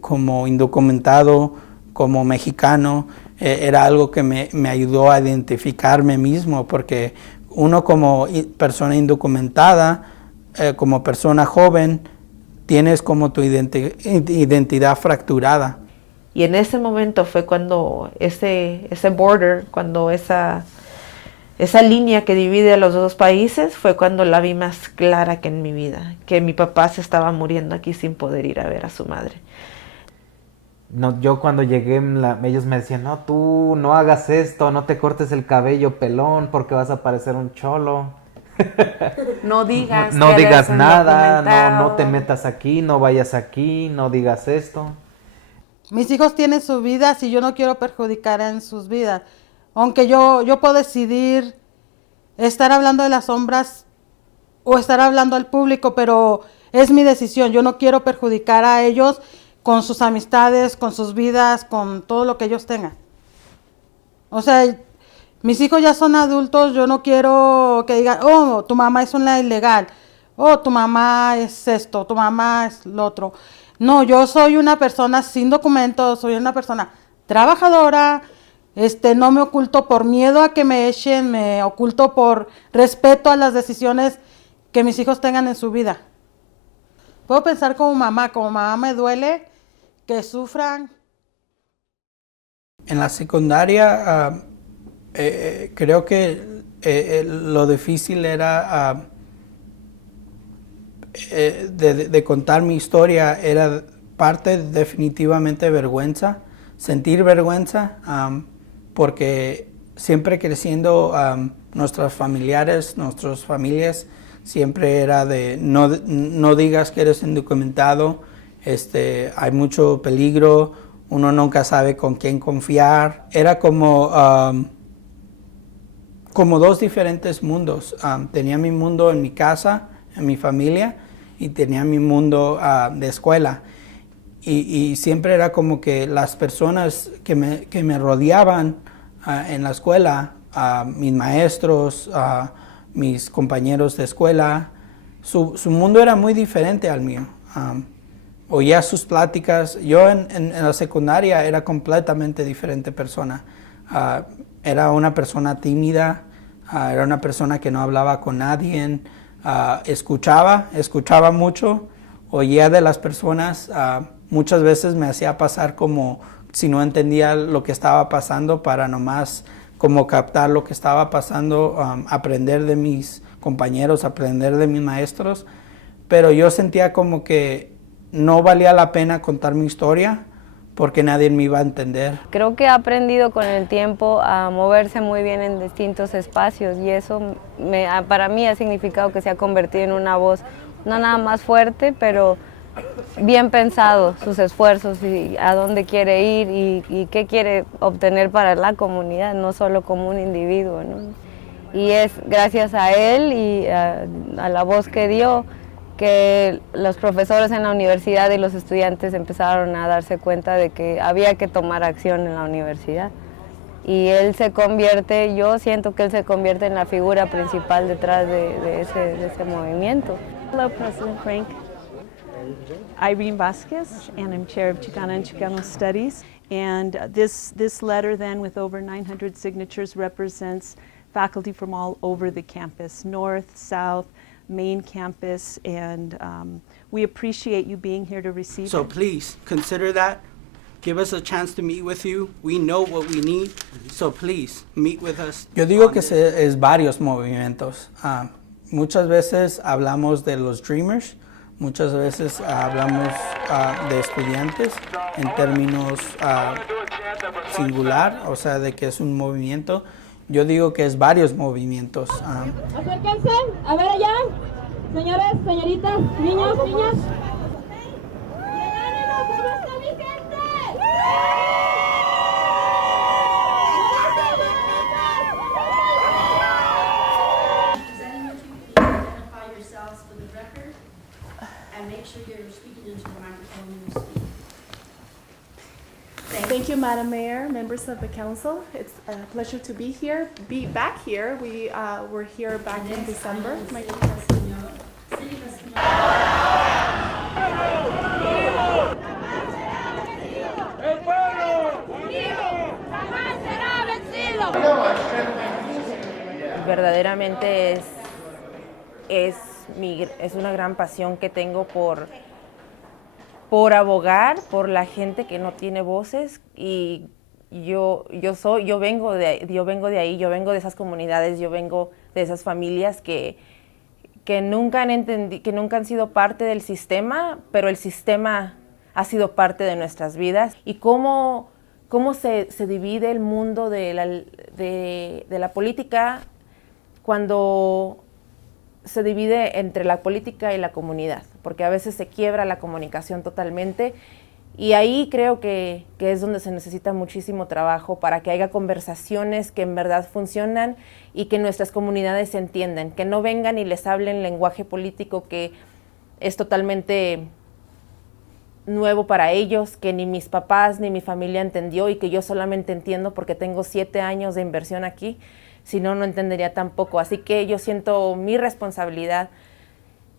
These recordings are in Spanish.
como indocumentado, como mexicano, era algo que me ayudó a identificarme mismo, porque uno como persona indocumentada, como persona joven, tienes como tu identidad fracturada. Y en ese momento fue cuando ese border, cuando esa línea que divide a los dos países, fue cuando la vi más clara que en mi vida, que mi papá se estaba muriendo aquí sin poder ir a ver a su madre. No, yo cuando llegué, ellos me decían, no, tú no hagas esto, no te cortes el cabello pelón porque vas a parecer un cholo. No digas, no digas nada, no te metas aquí, no vayas aquí, no digas esto. Mis hijos tienen su vida, si yo no quiero perjudicar en sus vidas. Aunque yo puedo decidir estar hablando de las sombras o estar hablando al público, pero es mi decisión. Yo no quiero perjudicar a ellos con sus amistades, con sus vidas, con todo lo que ellos tengan. O sea, mis hijos ya son adultos, yo no quiero que digan, oh, tu mamá es una ilegal, oh, tu mamá es esto, tu mamá es lo otro. No, yo soy una persona sin documentos, soy una persona trabajadora, no me oculto por miedo a que me echen, me oculto por respeto a las decisiones que mis hijos tengan en su vida. Puedo pensar como mamá me duele que sufran. En la secundaria, creo que lo difícil era de contar mi historia, era parte definitivamente vergüenza, sentir vergüenza, porque siempre creciendo nuestras familias siempre era de no digas que eres indocumentado, hay mucho peligro, uno nunca sabe con quién confiar. Era como dos diferentes mundos. Tenía mi mundo en mi casa, en mi familia, y tenía mi mundo de escuela. Y siempre era como que las personas que me rodeaban en la escuela, mis maestros, mis compañeros de escuela, su mundo era muy diferente al mío. Oía sus pláticas. Yo en la secundaria era completamente diferente persona. Era una persona tímida, era una persona que no hablaba con nadie, escuchaba mucho, oía de las personas. Muchas veces me hacía pasar como si no entendía lo que estaba pasando para nomás como captar lo que estaba pasando, aprender de mis compañeros, aprender de mis maestros. Pero yo sentía como que no valía la pena contar mi historia porque nadie me iba a entender. Creo que he aprendido con el tiempo a moverse muy bien en distintos espacios y eso para mí ha significado que se ha convertido en una voz no nada más fuerte, pero bien pensado sus esfuerzos y a dónde quiere ir y qué quiere obtener para la comunidad, no solo como un individuo, ¿no? Y es gracias a él y a la voz que dio que los profesores en la universidad y los estudiantes empezaron a darse cuenta de que había que tomar acción en la universidad. Y él yo siento que él se convierte en la figura principal detrás de ese movimiento. Hello, President Frank. Irene Vasquez, and I'm chair of Chicana and Chicano Studies. And this letter then, with over 900 signatures, represents faculty from all over the campus, north, south, main campus, and we appreciate you being here to receive So it. please consider that. Give us a chance to meet with you. We know what we need, so please meet with us. Yo digo que es varios movimientos. Muchas veces hablamos de los Dreamers, muchas veces hablamos de estudiantes en términos singular, o sea, de que es un movimiento. Yo digo que es varios movimientos. Acérquense, a ver allá, señores, señoritas, niños, niñas. ¿Cómo está mi gente? Identify yourselves for the record and make sure you're speaking into the microphone when you speak. Thank you, Madam Mayor, members of the council. It's a pleasure to be here, back here. We were here back in December. verdaderamente es una gran pasión que tengo por abogar por la gente que no tiene voces, y yo vengo de ahí, yo vengo de esas comunidades, yo vengo de esas familias que nunca han sido parte del sistema, pero el sistema ha sido parte de nuestras vidas. Y cómo se divide el mundo de la política cuando se divide entre la política y la comunidad, porque a veces se quiebra la comunicación totalmente, y ahí creo que es donde se necesita muchísimo trabajo para que haya conversaciones que en verdad funcionan y que nuestras comunidades se entiendan, que no vengan y les hablen lenguaje político que es totalmente nuevo para ellos, que ni mis papás ni mi familia entendió y que yo solamente entiendo porque tengo 7 años de inversión aquí, si no, no entendería tampoco. Así que yo siento mi responsabilidad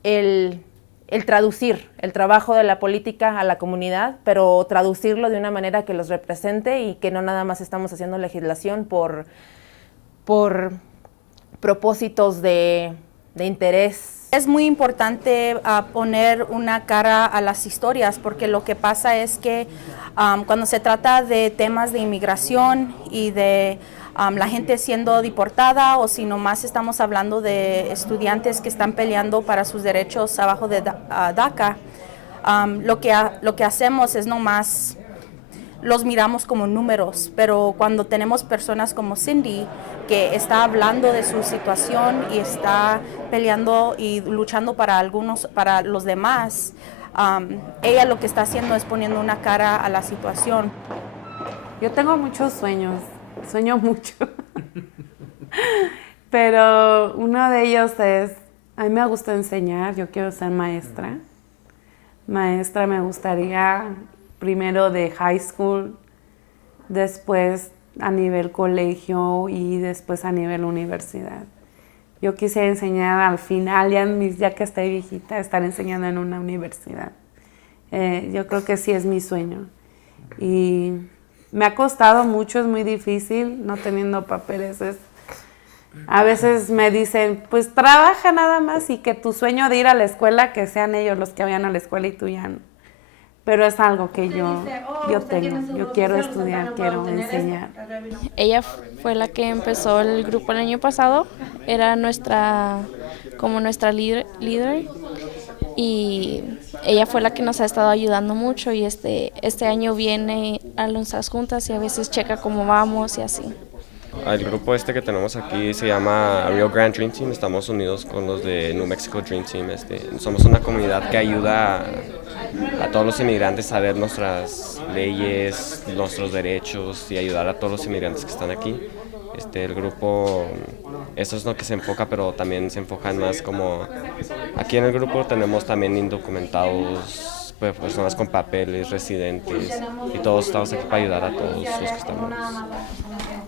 el traducir el trabajo de la política a la comunidad, pero traducirlo de una manera que los represente y que no nada más estamos haciendo legislación por propósitos de interés. Es muy importante poner una cara a las historias, porque lo que pasa es que cuando se trata de temas de inmigración y de la gente siendo deportada, o si nomás estamos hablando de estudiantes que están peleando para sus derechos abajo de DACA, lo que hacemos es nomás los miramos como números, pero cuando tenemos personas como Cindy, que está hablando de su situación y está peleando y luchando para los demás, ella lo que está haciendo es poniendo una cara a la situación. Yo tengo muchos sueños, sueño mucho, pero uno de ellos es, a mí me gusta enseñar, yo quiero ser maestra. Maestra me gustaría primero de high school, después a nivel colegio y después a nivel universidad. Yo quisiera enseñar al final, ya que estoy viejita, estar enseñando en una universidad. Yo creo que sí es mi sueño. Y me ha costado mucho, es muy difícil, no teniendo papeles. A veces me dicen, pues trabaja nada más y que tu sueño de ir a la escuela, que sean ellos los que vayan a la escuela y tú ya no. Pero es algo que yo tengo, yo quiero estudiar, quiero enseñar. Ella fue la que empezó el grupo el año pasado, era nuestra líder, y ella fue la que nos ha estado ayudando mucho, y este año viene a nuestras juntas y a veces checa cómo vamos y así. El grupo que tenemos aquí se llama Rio Grande Dream Team. Estamos unidos con los de New Mexico Dream Team. Somos una comunidad que ayuda a todos los inmigrantes a ver nuestras leyes, nuestros derechos, y ayudar a todos los inmigrantes que están aquí. El grupo, eso es lo que se enfoca, pero también se enfocan más como... Aquí en el grupo tenemos también indocumentados, personas con papeles, residentes, y todos estamos aquí para ayudar a todos los que estamos.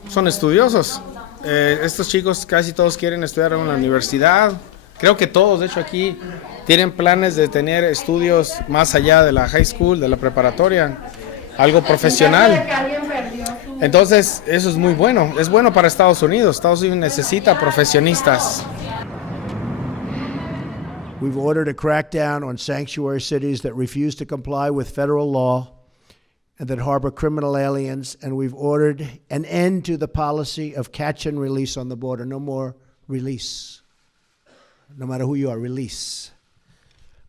Son estudiosos. Estos chicos casi todos quieren estudiar en la universidad. Creo que todos, de hecho, aquí tienen planes de tener estudios más allá de la high school, de la preparatoria, algo profesional. Entonces, eso es muy bueno. Es bueno para Estados Unidos. Estados Unidos necesita profesionistas. We've ordered a crackdown on sanctuary cities that refuse to comply with federal law and that harbor criminal aliens, and we've ordered an end to the policy of catch and release on the border. No more release. No matter who you are, release.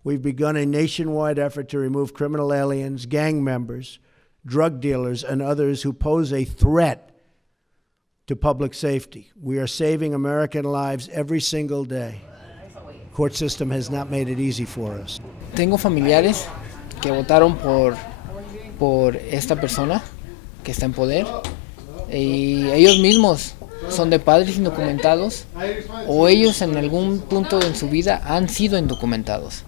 We've begun a nationwide effort to remove criminal aliens, gang members, drug dealers, and others who pose a threat to public safety. We are saving American lives every single day. The court system has not made it easy for us. Tengo familiares que votaron por esta persona que está en poder, y ellos mismos son de padres indocumentados, o ellos en algún punto en su vida han sido indocumentados,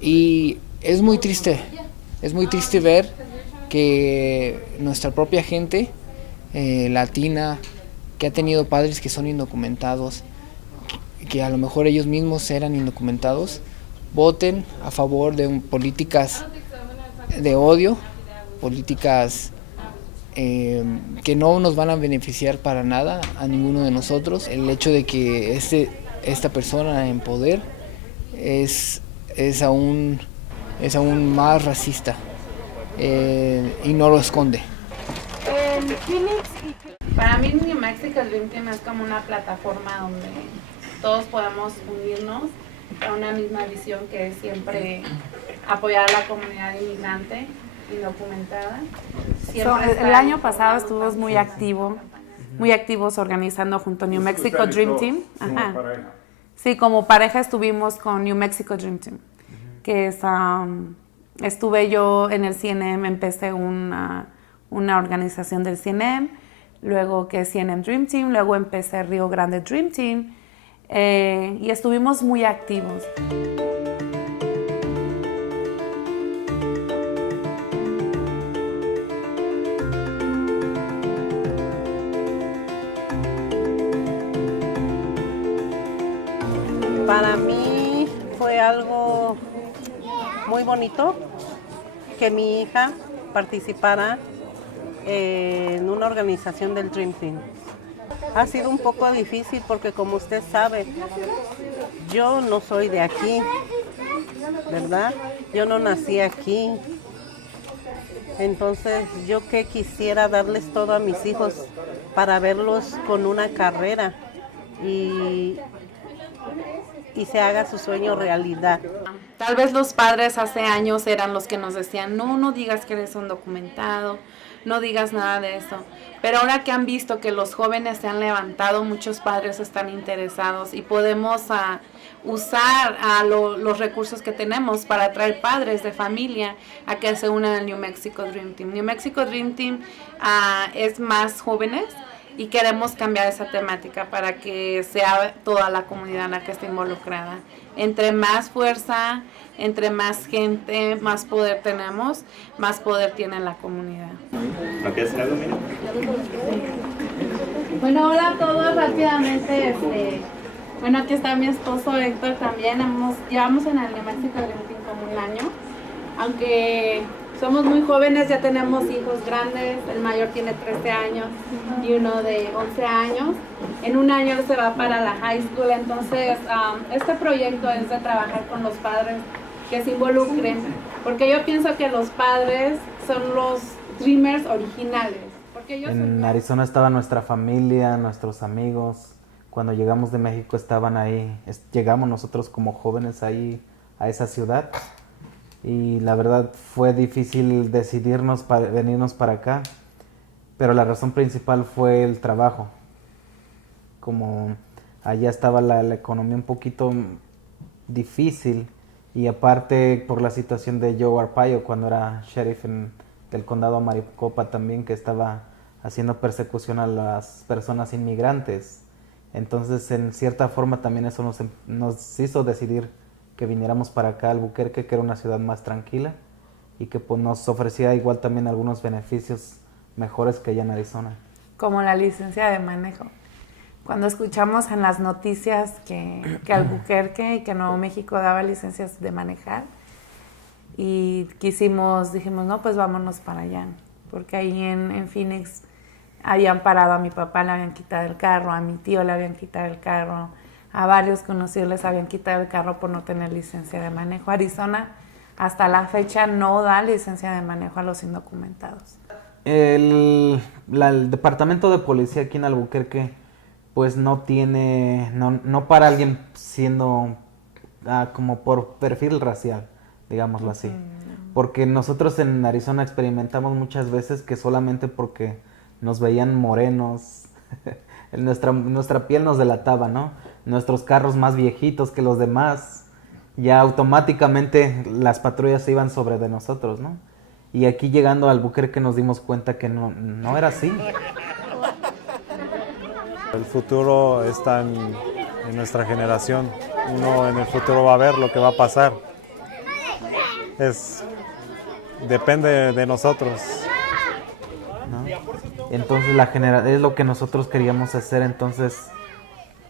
y es muy triste ver que nuestra propia gente latina, que ha tenido padres que son indocumentados, que a lo mejor ellos mismos eran indocumentados, voten a favor de políticas de odio, políticas que no nos van a beneficiar para nada a ninguno de nosotros. El hecho de que esta persona en poder es aún más racista y no lo esconde. Para mí New Mexico Dream Team es como una plataforma donde todos podemos unirnos a una misma visión, que es siempre apoyar a la comunidad inmigrante indocumentada. El año pasado estuvimos muy activos organizando junto a New Mexico Dream Team. Ajá. Sí, como pareja estuvimos con New Mexico Dream Team, que es, estuve yo en el CNM, empecé una organización del CNM, luego que es CNM Dream Team, luego empecé Rio Grande Dream Team, y estuvimos muy activos. Para mí fue algo muy bonito que mi hija participara en una organización del Dream Team. Ha sido un poco difícil porque, como usted sabe, yo no soy de aquí, ¿verdad? Yo no nací aquí. Entonces, yo que quisiera darles todo a mis hijos para verlos con una carrera y se haga su sueño realidad. Tal vez los padres hace años eran los que nos decían, no digas que eres undocumentado, no digas nada de eso. Pero ahora que han visto que los jóvenes se han levantado, muchos padres están interesados y podemos usar los recursos que tenemos para atraer padres de familia a que se unan al New Mexico Dream Team. New Mexico Dream Team es más jóvenes, y queremos cambiar esa temática para que sea toda la comunidad la que esté involucrada. Entre más fuerza, entre más gente, más poder tenemos, más poder tiene la comunidad. Bueno, hola a todos, rápidamente, bueno, aquí está mi esposo Héctor también. Llevamos en el New Mexico Dream Team como un año, aunque somos muy jóvenes, ya tenemos hijos grandes. El mayor tiene 13 años y uno de 11 años. En un año él se va para la high school. Entonces, este proyecto es de trabajar con los padres que se involucren, porque yo pienso que los padres son los dreamers originales. Porque ellos en Arizona estaba nuestra familia, nuestros amigos. Cuando llegamos de México estaban ahí. Llegamos nosotros como jóvenes ahí a esa ciudad. Y la verdad fue difícil decidirnos para venirnos para acá, pero la razón principal fue el trabajo. Como allá estaba la economía un poquito difícil, y aparte por la situación de Joe Arpaio cuando era sheriff del condado Maricopa también, que estaba haciendo persecución a las personas inmigrantes. Entonces en cierta forma también eso nos hizo decidir que viniéramos para acá a Albuquerque, que era una ciudad más tranquila y que pues, nos ofrecía igual también algunos beneficios mejores que allá en Arizona. Como la licencia de manejo. Cuando escuchamos en las noticias que Albuquerque y que Nuevo México daba licencias de manejar, y dijimos, no, pues vámonos para allá, porque ahí en Phoenix habían parado a mi papá, le habían quitado el carro, a mi tío le habían quitado el carro, a varios conocidos les habían quitado el carro por no tener licencia de manejo. Arizona hasta la fecha no da licencia de manejo a los indocumentados. El departamento de policía aquí en Albuquerque pues no tiene, no para alguien siendo como por perfil racial, digámoslo así. Porque nosotros en Arizona experimentamos muchas veces que solamente porque nos veían morenos, nuestra piel nos delataba, ¿no? Nuestros carros más viejitos que los demás, ya automáticamente las patrullas se iban sobre de nosotros, ¿no? Y aquí llegando a Albuquerque nos dimos cuenta que no era así. El futuro está en nuestra generación. Uno en el futuro va a ver lo que va a pasar. Depende de nosotros, ¿no? Entonces es lo que nosotros queríamos hacer, entonces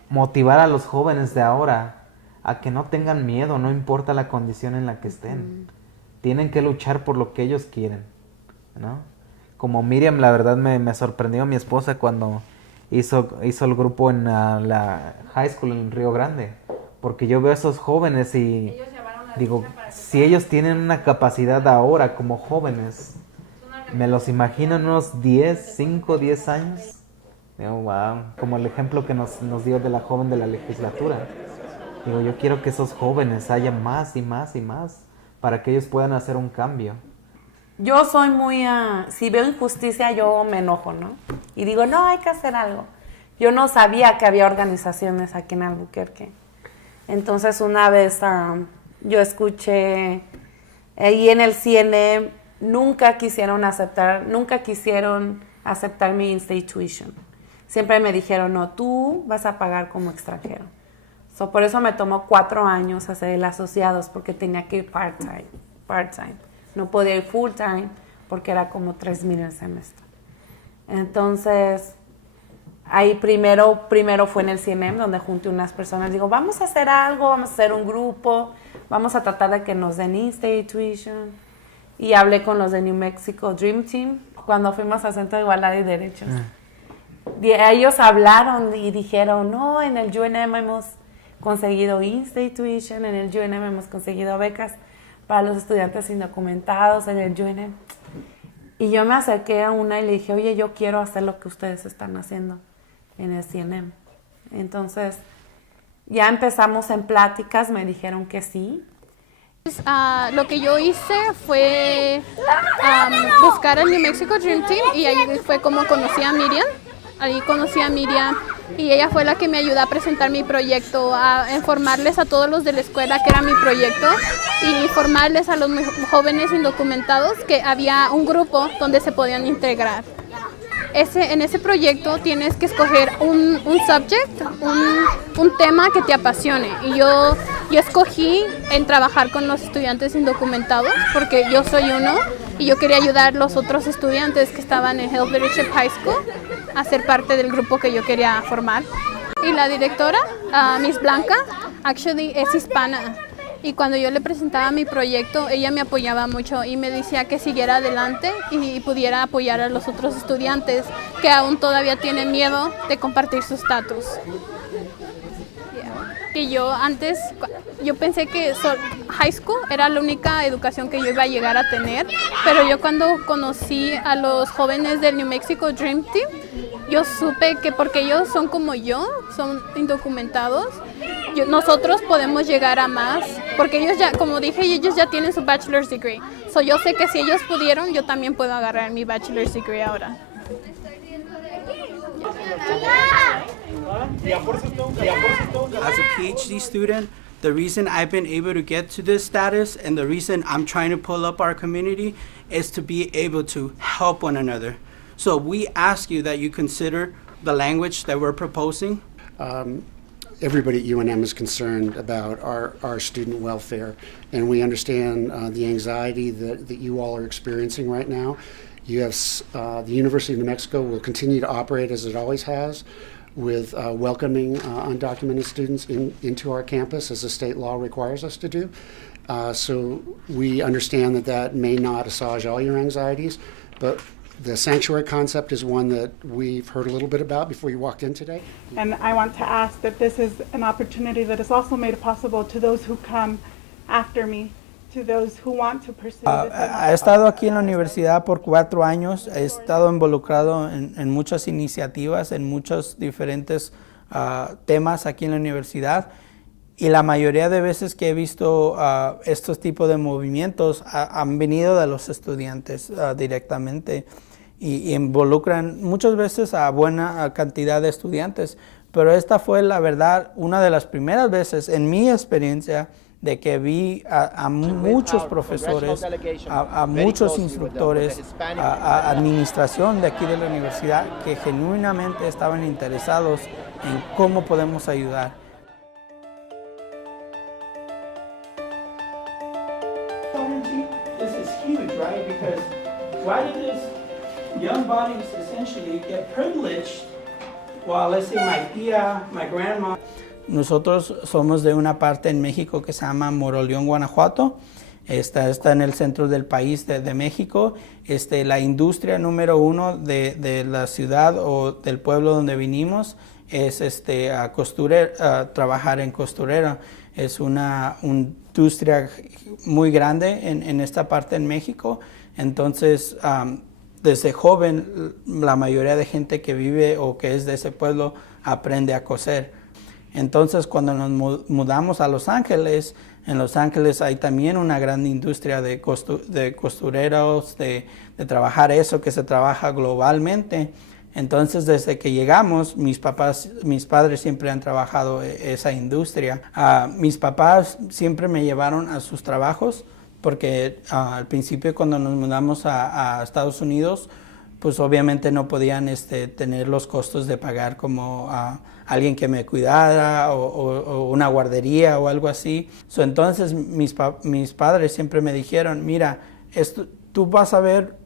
motivar a los jóvenes de ahora a que no tengan miedo, no importa la condición en la que estén. Tienen que luchar por lo que ellos quieren, ¿no? como Miriam, la verdad me sorprendió mi esposa cuando hizo el grupo en la high school en Río Grande, porque yo veo a esos jóvenes y digo, si ellos tienen una capacidad ahora como jóvenes, me los imagino en unos 5, 10 años. Digo, wow, como el ejemplo que nos dio de la joven de la legislatura. Digo, yo quiero que esos jóvenes haya más y más y más para que ellos puedan hacer un cambio. Yo soy muy, si veo injusticia yo me enojo, ¿no? Y digo, no, hay que hacer algo. Yo no sabía que había organizaciones aquí en Albuquerque. Entonces una vez yo escuché, ahí en el CNM nunca quisieron aceptar mi in-state tuition. Siempre me dijeron, no, tú vas a pagar como extranjero. Por eso me tomó 4 años hacer el asociados, porque tenía que ir part-time. No podía ir full-time porque era como $3,000 el semestre. Entonces, ahí primero fue en el CNM, donde junté unas personas. Digo, vamos a hacer algo, vamos a hacer un grupo, vamos a tratar de que nos den in-state tuition. Y hablé con los de New Mexico Dream Team cuando fuimos al Centro de Igualdad y Derechos. Ellos hablaron y dijeron, no, en el UNM hemos conseguido in-state tuition, en el UNM hemos conseguido becas para los estudiantes indocumentados en el UNM. Y yo me acerqué a una y le dije, oye, yo quiero hacer lo que ustedes están haciendo en el CNM. Entonces, ya empezamos en pláticas, me dijeron que sí. Lo que yo hice fue buscar el New Mexico Dream Team y ahí fue como conocí a Miriam. Ahí conocí a Miriam y ella fue la que me ayudó a presentar mi proyecto, a informarles a todos los de la escuela que era mi proyecto y informarles a los jóvenes indocumentados que había un grupo donde se podían integrar. En ese proyecto tienes que escoger un subject, un tema que te apasione. Y yo escogí en trabajar con los estudiantes indocumentados porque yo soy uno y yo quería ayudar a los otros estudiantes que estaban en Health Leadership High School a ser parte del grupo que yo quería formar. Y la directora, Miss Blanca, actually es hispana. Y cuando yo le presentaba mi proyecto, ella me apoyaba mucho y me decía que siguiera adelante y pudiera apoyar a los otros estudiantes que aún todavía tienen miedo de compartir su estatus. Que yo antes, yo pensé que high school era la única educación que yo iba a llegar a tener, pero yo cuando conocí a los jóvenes del New Mexico Dream Team, yo supe que porque ellos son como yo, son indocumentados, nosotros podemos llegar a más, porque ellos ya, como dije, ellos ya tienen su bachelor's degree. So yo sé que si ellos pudieron, yo también puedo agarrar mi bachelor's degree ahora. As a PhD student, the reason I've been able to get to this status and the reason I'm trying to pull up our community is to be able to help one another. So we ask you that you consider the language that we're proposing. Everybody at UNM is concerned about our student welfare, and we understand the anxiety that you all are experiencing right now. You have the University of New Mexico will continue to operate as it always has, with welcoming undocumented students into our campus as the state law requires us to do. So we understand that may not assuage all your anxieties, but the sanctuary concept is one that we've heard a little bit about before you walked in today. And I want to ask that this is an opportunity that is also made possible to those who come after me, to those who want to pursue this. He estado aquí en la universidad por 4 años, he estado involucrado en muchas iniciativas, en muchos diferentes temas aquí en la universidad. Y la mayoría de veces que he visto estos tipos de movimientos han venido de los estudiantes directamente y involucran muchas veces a buena cantidad de estudiantes. Pero esta fue, la verdad, una de las primeras veces en mi experiencia de que vi a muchos profesores, a muchos instructores, a administración de aquí de la universidad que genuinamente estaban interesados en cómo podemos ayudar. This is huge, right? Because why did these young bodies essentially get privileged while, let's say, my tía, my grandma. Nosotros somos de una parte en México que se llama Moroleón, Guanajuato. Está en el centro del país de México. La industria número 1 de la ciudad o del pueblo donde vinimos es trabajar en costurera. Es una industria muy grande en esta parte en México. Entonces, desde joven, la mayoría de gente que vive o que es de ese pueblo aprende a coser. Entonces, cuando nos mudamos a Los Ángeles, en Los Ángeles hay también una gran industria de costureros, de trabajar eso que se trabaja globalmente. Entonces, desde que llegamos, mis padres siempre han trabajado esa industria. Mis papás siempre me llevaron a sus trabajos porque al principio cuando nos mudamos a Estados Unidos, pues obviamente no podían tener los costos de pagar como alguien que me cuidara o una guardería o algo así. Entonces mis padres siempre me dijeron, mira, tú vas a ver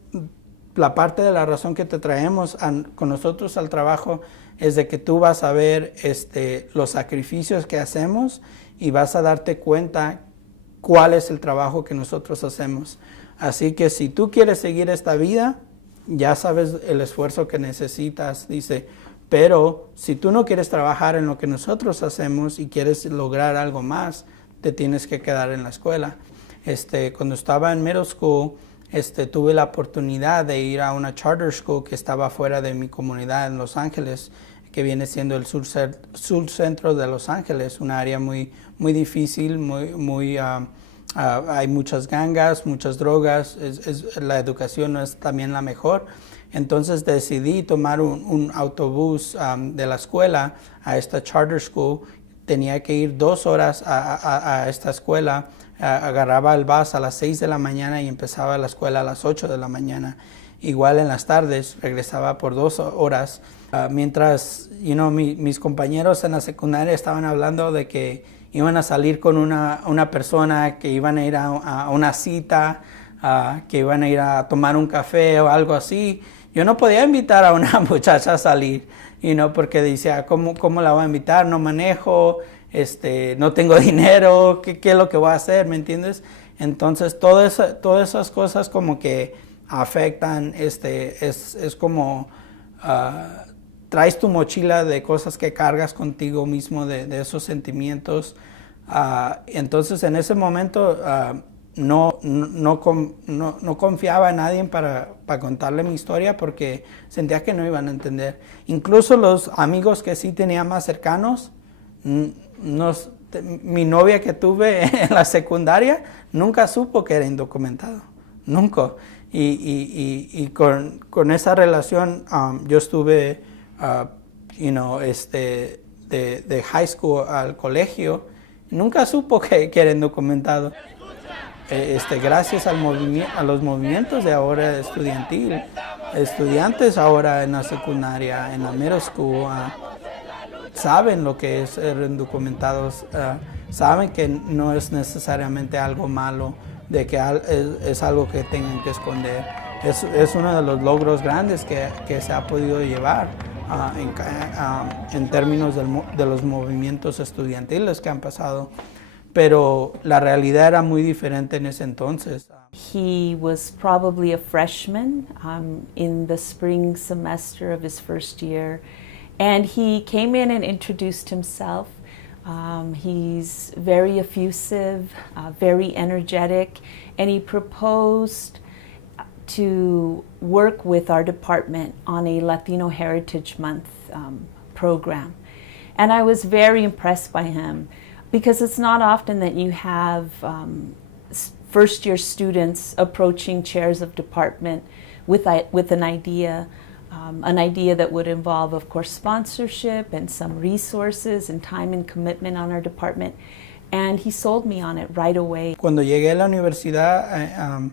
la parte de la razón que te traemos con nosotros al trabajo es de que tú vas a ver los sacrificios que hacemos y vas a darte cuenta cuál es el trabajo que nosotros hacemos. Así que si tú quieres seguir esta vida, ya sabes el esfuerzo que necesitas, dice, pero si tú no quieres trabajar en lo que nosotros hacemos y quieres lograr algo más, te tienes que quedar en la escuela. Cuando estaba en middle school, tuve la oportunidad de ir a una charter school que estaba fuera de mi comunidad en Los Ángeles, que viene siendo el sur centro de Los Ángeles, una área muy difícil, hay muchas gangas, muchas drogas, la educación no es también la mejor. Entonces decidí tomar un autobús de la escuela a esta charter school. Tenía que ir 2 horas a esta escuela. Agarraba el bus a las 6 de la mañana y empezaba la escuela a las 8 de la mañana. Igual en las tardes regresaba por 2 horas. Mientras mis compañeros en la secundaria estaban hablando de que iban a salir con una persona, que iban a ir a una cita, que iban a ir a tomar un café o algo así. Yo no podía invitar a una muchacha a salir, porque decía, ¿cómo la voy a invitar? No manejo, no tengo dinero, ¿qué es lo que voy a hacer? ¿Me entiendes? Entonces, todas esas cosas como que afectan, es como traes tu mochila de cosas que cargas contigo mismo, de esos sentimientos. Entonces, en ese momento no confiaba en nadie para contarle mi historia porque sentía que no iban a entender. Incluso los amigos que sí tenía más cercanos, mi novia que tuve en la secundaria nunca supo que era indocumentado, nunca. Y con esa relación yo estuve, de high school al colegio, nunca supo que era indocumentado. Gracias a los movimientos de ahora estudiantil, estudiantes ahora en la secundaria, en la middle school, saben lo que es ser indocumentados, saben que no es necesariamente algo malo, de que es algo que tengan que esconder. Es uno de los logros grandes que se ha podido llevar en términos de los movimientos estudiantiles que han pasado. Pero la realidad era muy diferente en ese entonces. He was probably a freshman in the spring semester of his first year, and he came in and introduced himself. He's very effusive, very energetic, and he proposed to work with our department on a Latino Heritage Month program. And I was very impressed by him, because it's not often that you have first-year students approaching chairs of department with an idea that would involve, of course, sponsorship and some resources and time and commitment on our department. And he sold me on it right away. Cuando llegué a la universidad,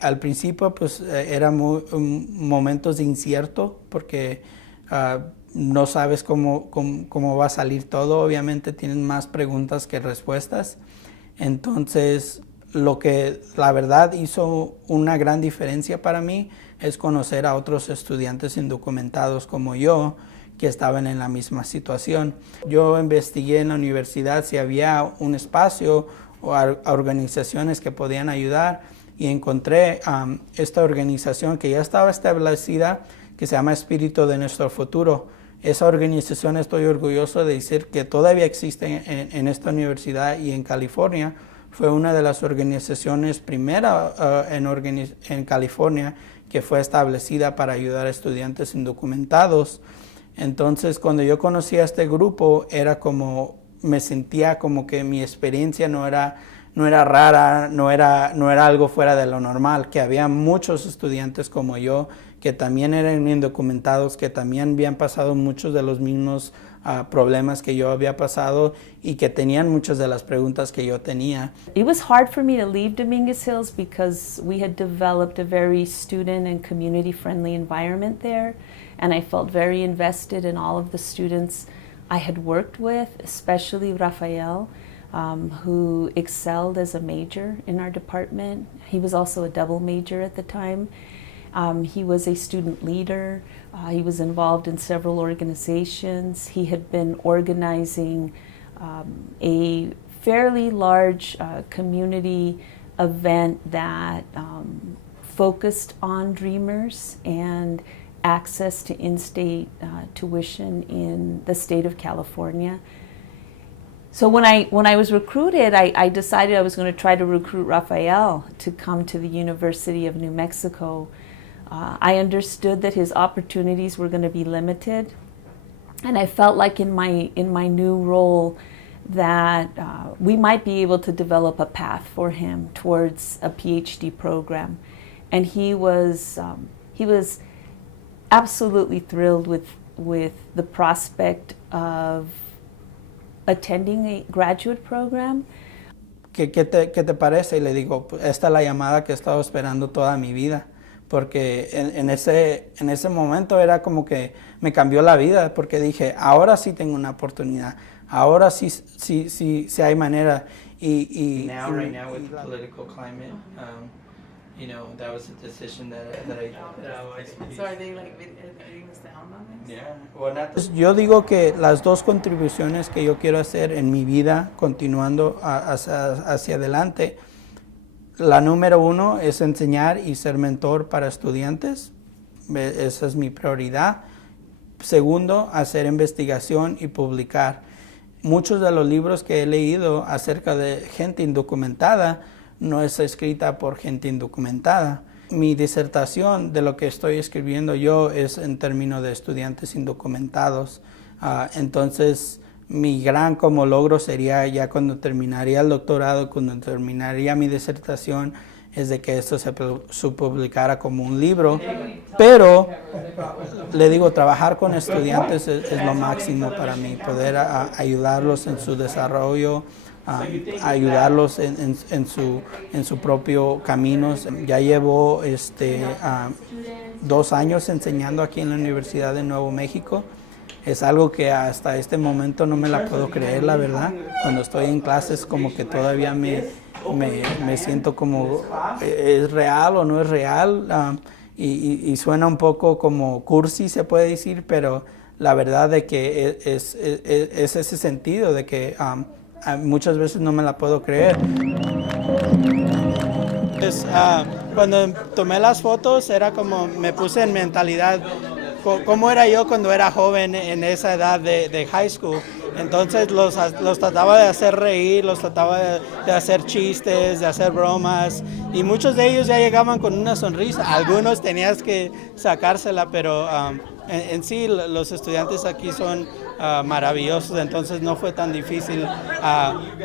al principio pues era momentos de incierto porque no sabes cómo va a salir todo. Obviamente tienen más preguntas que respuestas. Entonces, lo que la verdad hizo una gran diferencia para mí es conocer a otros estudiantes indocumentados como yo, que estaban en la misma situación. Yo investigué en la universidad si había un espacio o organizaciones que podían ayudar, y encontré esta organización que ya estaba establecida, que se llama Espíritu de Nuestro Futuro. Esa organización, estoy orgulloso de decir que todavía existe en esta universidad y en California. Fue una de las organizaciones primera en California que fue establecida para ayudar a estudiantes indocumentados. Entonces, cuando yo conocí a este grupo, me sentía como que mi experiencia no era rara, no era algo fuera de lo normal, que había muchos estudiantes como yo que también eran indocumentados, que también habían pasado muchos de los mismos problemas que yo había pasado y que tenían muchas de las preguntas que yo tenía. It was hard for me to leave Dominguez Hills because we had developed a very student and community friendly environment there, and I felt very invested in all of the students I had worked with, especially Rafael, who excelled as a major in our department. He was also a double major at the time. He was a student leader. He was involved in several organizations. He had been organizing a fairly large community event that focused on Dreamers and access to in-state tuition in the state of California. So when I was recruited, I decided I was going to try to recruit Rafael to come to the University of New Mexico. I understood that his opportunities were going to be limited, and I felt like in my new role that we might be able to develop a path for him towards a PhD program. And he was absolutely thrilled with the prospect of attending a graduate program. ¿Qué te parece? Y le digo, esta es la llamada que he estado esperando toda mi vida, porque en ese momento era como que me cambió la vida, porque dije, ahora sí tengo una oportunidad, ahora sí hay manera. Right now with the political climate, you know, that was a decision that I So are they like editing this down on this? Yeah. Well, not the, Yo digo que las dos contribuciones que yo quiero hacer en mi vida, continuando hacia adelante, la número uno es enseñar y ser mentor para estudiantes. Esa es mi prioridad. Segundo, hacer investigación y publicar. Muchos de los libros que he leído acerca de gente indocumentada no es escrita por gente indocumentada. Mi disertación de lo que estoy escribiendo yo es en términos de estudiantes indocumentados. Entonces, mi gran como logro sería ya cuando terminaría el doctorado, cuando terminaría mi disertación, es de que esto se publicara como un libro. Pero, le digo, trabajar con estudiantes es lo máximo para mí, poder ayudarlos en su desarrollo, ayudarlos en su propio camino. Ya llevo 2 años enseñando aquí en la Universidad de Nuevo México. Es algo que hasta este momento no me la puedo creer, la verdad. Cuando estoy en clases como que todavía me siento como es real o no es real, y suena un poco como cursi, se puede decir, pero la verdad de que es ese sentido de que muchas veces no me la puedo creer. Pues, cuando tomé las fotos era como me puse en mentalidad cómo era yo cuando era joven en esa edad de high school. Entonces los trataba de hacer reír, los trataba de hacer chistes, de hacer bromas, y muchos de ellos ya llegaban con una sonrisa. Algunos tenías que sacársela, pero en sí los estudiantes aquí son maravillosos, entonces no fue tan difícil.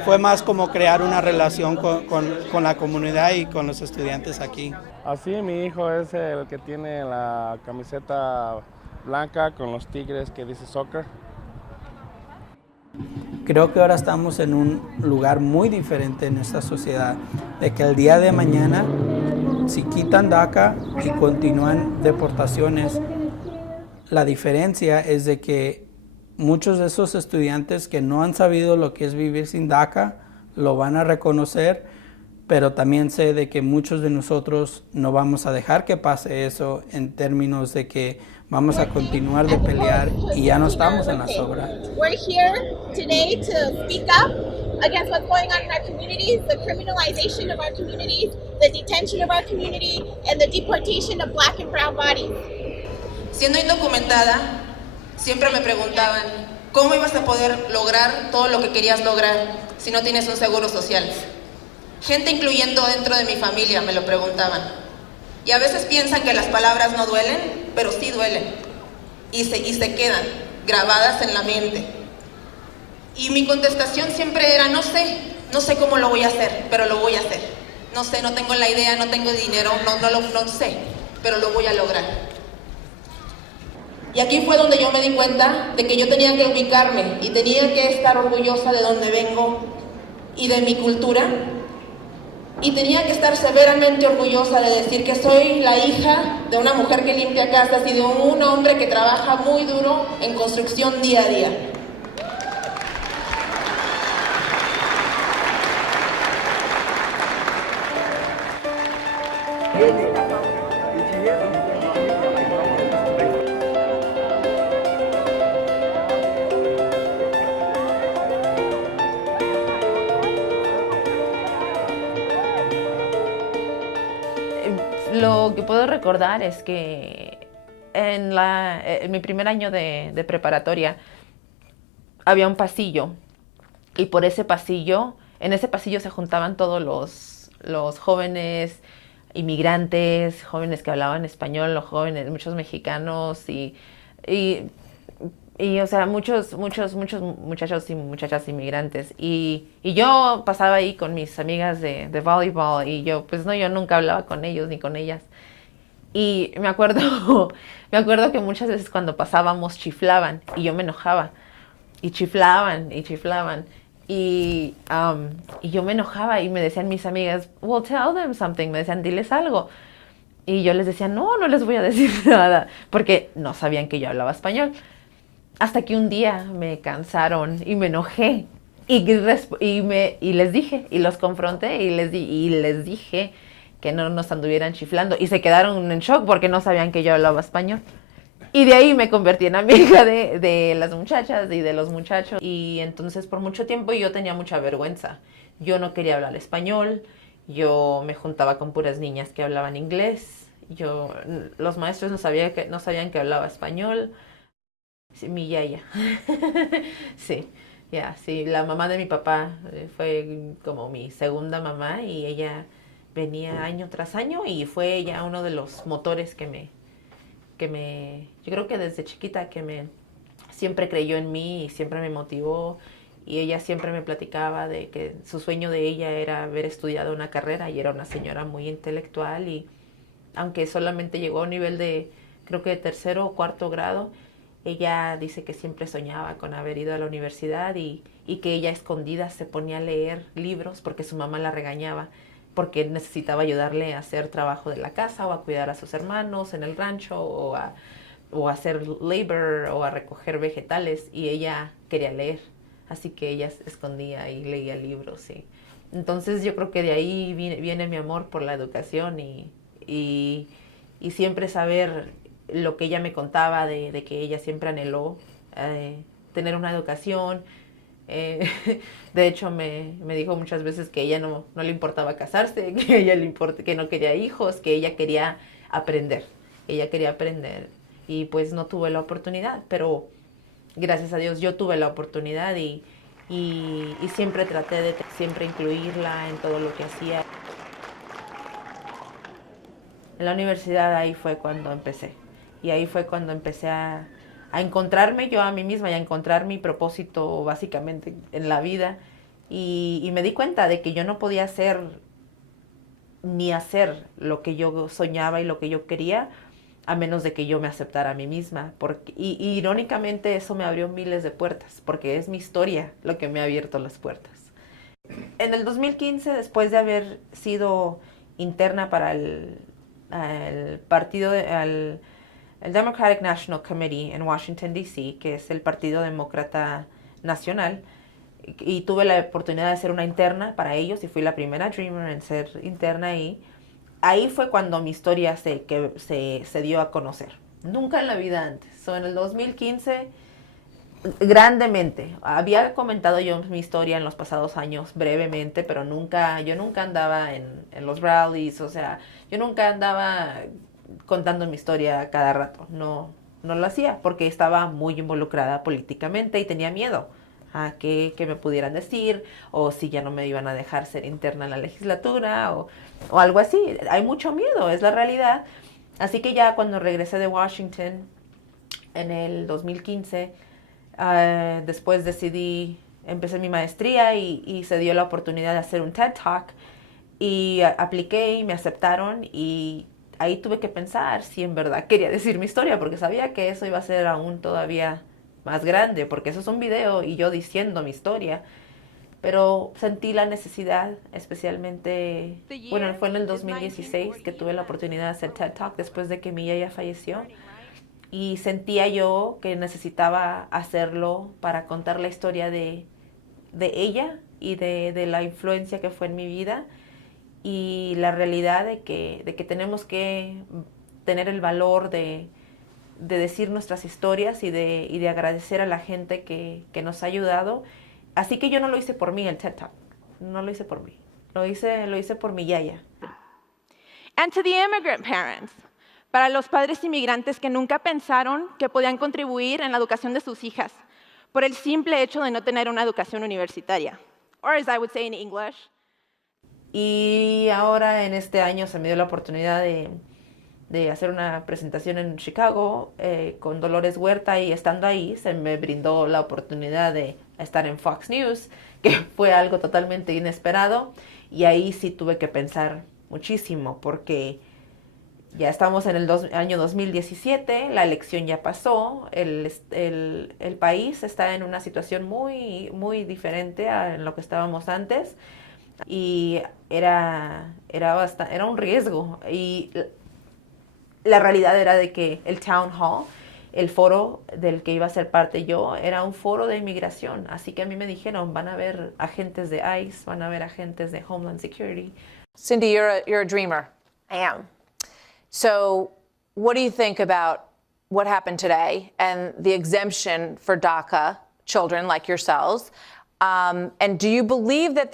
Fue más como crear una relación con la comunidad y con los estudiantes aquí. Así, mi hijo es el que tiene la camiseta blanca con los tigres que dice soccer. Creo que ahora estamos en un lugar muy diferente en esta sociedad, de que el día de mañana, si quitan DACA y continúan deportaciones, la diferencia es de que muchos de esos estudiantes que no han sabido lo que es vivir sin DACA, lo van a reconocer, pero también sé de que muchos de nosotros no vamos a dejar que pase eso, en términos de que vamos a continuar de pelear y ya no estamos en la sobra. We're here today to speak up against what's going on in our communities, the criminalization of our communities, the detention of our community, and the deportation of black and brown bodies. Siendo indocumentada, siempre me preguntaban, ¿cómo ibas a poder lograr todo lo que querías lograr si no tienes un seguro social? Gente incluyendo dentro de mi familia me lo preguntaban. Y a veces piensan que las palabras no duelen, pero sí duelen. Y se quedan grabadas en la mente. Y mi contestación siempre era, no sé cómo lo voy a hacer, pero lo voy a hacer. No sé, no tengo la idea, no tengo dinero, no sé, pero lo voy a lograr. Y aquí fue donde yo me di cuenta de que yo tenía que ubicarme y tenía que estar orgullosa de donde vengo y de mi cultura. Y tenía que estar severamente orgullosa de decir que soy la hija de una mujer que limpia casas y de un hombre que trabaja muy duro en construcción día a día. Lo que puedo recordar es que en mi primer año de preparatoria había un pasillo y por ese pasillo, en ese pasillo se juntaban todos los jóvenes inmigrantes, jóvenes que hablaban español, los jóvenes, muchos mexicanos y o sea, muchos muchachos y muchachas inmigrantes. Y yo pasaba ahí con mis amigas de voleibol y yo nunca hablaba con ellos ni con ellas. Y me acuerdo que muchas veces cuando pasábamos chiflaban y yo me enojaba. Y chiflaban. Y yo me enojaba y me decían mis amigas, well, tell them something. Me decían, diles algo. Y yo les decía, no les voy a decir nada, porque no sabían que yo hablaba español. Hasta que un día me cansaron y me enojé y les dije, y los confronté y les dije que no nos anduvieran chiflando. Y se quedaron en shock porque no sabían que yo hablaba español. Y de ahí me convertí en amiga de las muchachas y de los muchachos. Y entonces por mucho tiempo yo tenía mucha vergüenza. Yo no quería hablar español. Yo me juntaba con puras niñas que hablaban inglés. Los maestros no sabían que hablaba español. Sí, mi yaya. Sí, sí, la mamá de mi papá fue como mi segunda mamá y ella venía año tras año y fue ella uno de los motores que yo creo que desde chiquita siempre creyó en mí y siempre me motivó y ella siempre me platicaba de que su sueño de ella era haber estudiado una carrera y era una señora muy intelectual y aunque solamente llegó a un nivel de creo que de 3º o 4º grado, ella dice que siempre soñaba con haber ido a la universidad y que ella a escondidas se ponía a leer libros porque su mamá la regañaba porque necesitaba ayudarle a hacer trabajo de la casa o a cuidar a sus hermanos en el rancho o a hacer labor o a recoger vegetales y ella quería leer, así que ella se escondía y leía libros. Sí. Entonces yo creo que de ahí viene mi amor por la educación y siempre saber lo que ella me contaba de que ella siempre anheló tener una educación. De hecho, me dijo muchas veces que ella no le importaba casarse, que no quería hijos, que ella quería aprender. Y pues no tuve la oportunidad, pero gracias a Dios yo tuve la oportunidad y siempre traté de siempre incluirla en todo lo que hacía. En la universidad ahí fue cuando empecé. Y ahí fue cuando empecé a encontrarme yo a mí misma y a encontrar mi propósito básicamente en la vida. Y me di cuenta de que yo no podía hacer lo que yo soñaba y lo que yo quería a menos de que yo me aceptara a mí misma. Y irónicamente eso me abrió miles de puertas, porque es mi historia lo que me ha abierto las puertas. En el 2015, después de haber sido interna para el partido, el Democratic National Committee en Washington, D.C., que es el Partido Demócrata Nacional, y tuve la oportunidad de ser una interna para ellos, y fui la primera Dreamer en ser interna ahí. Ahí fue cuando mi historia se dio a conocer. Nunca en la vida antes. En el 2015 Grandemente. Había comentado yo mi historia en los pasados años brevemente, pero yo nunca andaba en los rallies, o sea, yo nunca andaba contando mi historia cada rato. No lo hacía porque estaba muy involucrada políticamente y tenía miedo a que me pudieran decir, o si ya no me iban a dejar ser interna en la legislatura, o algo así. Hay mucho miedo, es la realidad. Así que ya cuando regresé de Washington en el 2015, después empecé mi maestría y se dio la oportunidad de hacer un TED Talk y apliqué y me aceptaron y ahí tuve que pensar si en verdad quería decir mi historia porque sabía que eso iba a ser aún todavía más grande porque eso es un video y yo diciendo mi historia, pero sentí la necesidad, especialmente, bueno, fue en el 2016 que tuve la oportunidad de hacer TED Talk después de que mi yaya falleció. Y sentía yo que necesitaba hacerlo para contar la historia de ella y de la influencia que fue en mi vida y la realidad de que tenemos que tener el valor de decir nuestras historias y de agradecer a la gente que nos ha ayudado. Así que yo no lo hice por mí, el TED Talk. No lo hice por mí. Lo hice por mi yaya. And to the immigrant parents. Para los padres inmigrantes que nunca pensaron que podían contribuir en la educación de sus hijas por el simple hecho de no tener una educación universitaria. Or as I would say in English. Y ahora en este año se me dio la oportunidad de hacer una presentación en Chicago con Dolores Huerta y estando ahí se me brindó la oportunidad de estar en Fox News, que fue algo totalmente inesperado y ahí sí tuve que pensar muchísimo porque ya estamos en el año 2017, la elección ya pasó, el país está en una situación muy, muy diferente a en lo que estábamos antes y era un riesgo y la realidad era de que el Town Hall, el foro del que iba a ser parte yo, era un foro de inmigración, así que a mí me dijeron, van a haber agentes de ICE, van a haber agentes de Homeland Security. Cindy, you're a dreamer. I am. So what do you think about what happened today and the exemption for DACA children like yourselves? And do you believe that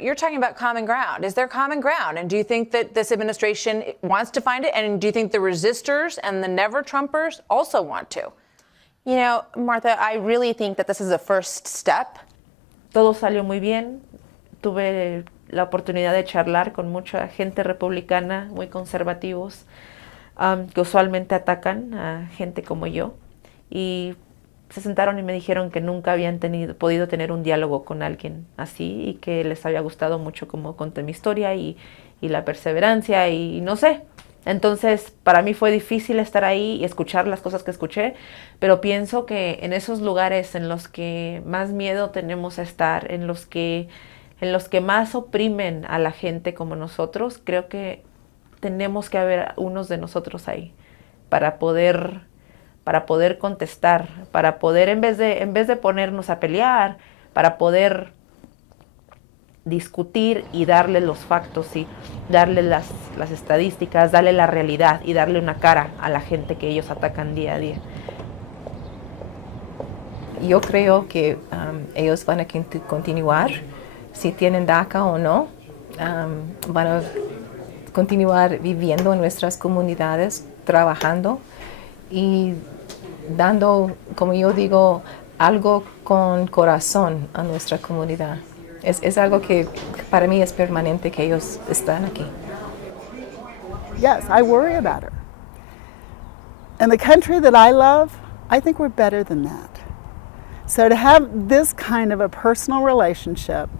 you're talking about common ground. Is there common ground? And do you think that this administration wants to find it? And do you think the resistors and the never-Trumpers also want to? You know, Martha, I really think that this is a first step. Todo salió muy bien. Tuve la oportunidad de charlar con mucha gente republicana, muy conservativos, que usualmente atacan a gente como yo. Y se sentaron y me dijeron que nunca habían podido tener un diálogo con alguien así y que les había gustado mucho cómo conté mi historia y la perseverancia y no sé. Entonces, para mí fue difícil estar ahí y escuchar las cosas que escuché, pero pienso que en esos lugares en los que más miedo tenemos a estar, en los que más oprimen a la gente como nosotros, creo que tenemos que haber unos de nosotros ahí para poder contestar, para poder, en vez de ponernos a pelear, para poder discutir y darle los factos y darle las estadísticas, darle la realidad y darle una cara a la gente que ellos atacan día a día. Yo creo que ellos van a continuar, si tienen DACA o no, van a continuar viviendo en nuestras comunidades, trabajando y dando, como yo digo, algo con corazón a nuestra comunidad. Es algo que para mí es permanente que ellos están aquí. Yes, I worry about her. And the country that I love, I think we're better than that. So to have this kind of a personal relationship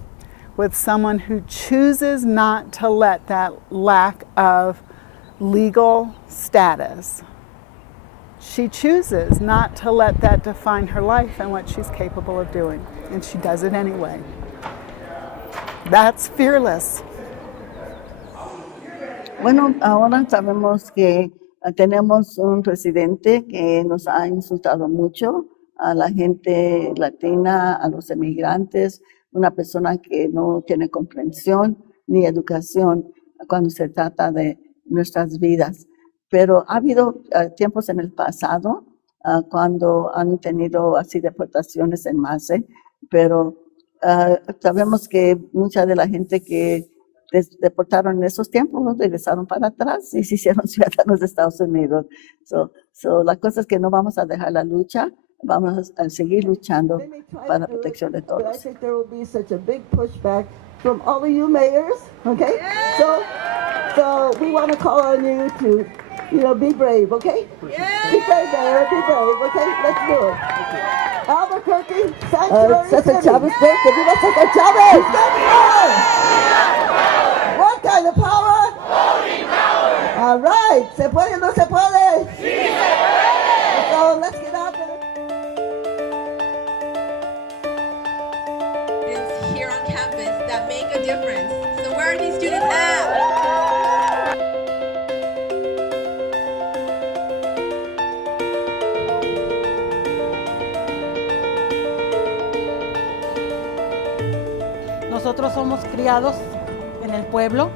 with someone who chooses not to let that lack of legal status, she chooses not to let that define her life and what she's capable of doing, and she does it anyway. That's fearless. Bueno, ahora sabemos que tenemos un presidente que nos ha insultado mucho a la gente latina, a los emigrantes, una persona que no tiene comprensión ni educación cuando se trata de nuestras vidas. Pero ha habido tiempos en el pasado cuando han tenido así deportaciones en masa, pero sabemos que mucha de la gente que deportaron en esos tiempos regresaron para atrás y se hicieron ciudadanos de Estados Unidos. La cosa es que no vamos a dejar la lucha, vamos a seguir luchando para la protección de todos. I think there will be such a big pushback from all of you mayors, okay? So we want to call on you to, be brave, okay? Be brave, Mayor, be brave, okay? Let's do it. Albuquerque, Sanctuary City. Chavez, ¡viva César Chávez! What kind of power? Voting power! All right, ¿se puede o no se puede? Sí, se puede! So let's get out there. Here on campus that make a difference. So where are these students at? Nosotros somos criados en el pueblo,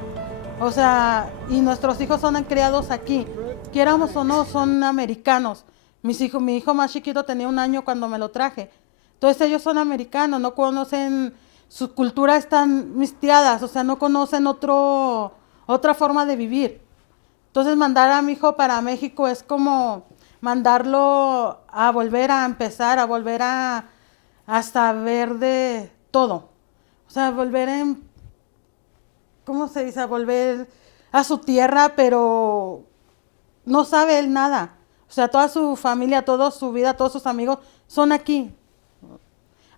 o sea, y nuestros hijos son criados aquí. Quieramos o no, son americanos. Mi hijo más chiquito tenía 1 año cuando me lo traje. Entonces ellos son americanos, no conocen, su cultura están mixteadas, o sea, no conocen otra forma de vivir. Entonces mandar a mi hijo para México es como mandarlo a volver a empezar, a volver a saber de todo. O sea, volver ¿cómo se dice? A volver a su tierra, pero no sabe él nada. O sea, toda su familia, toda su vida, todos sus amigos son aquí.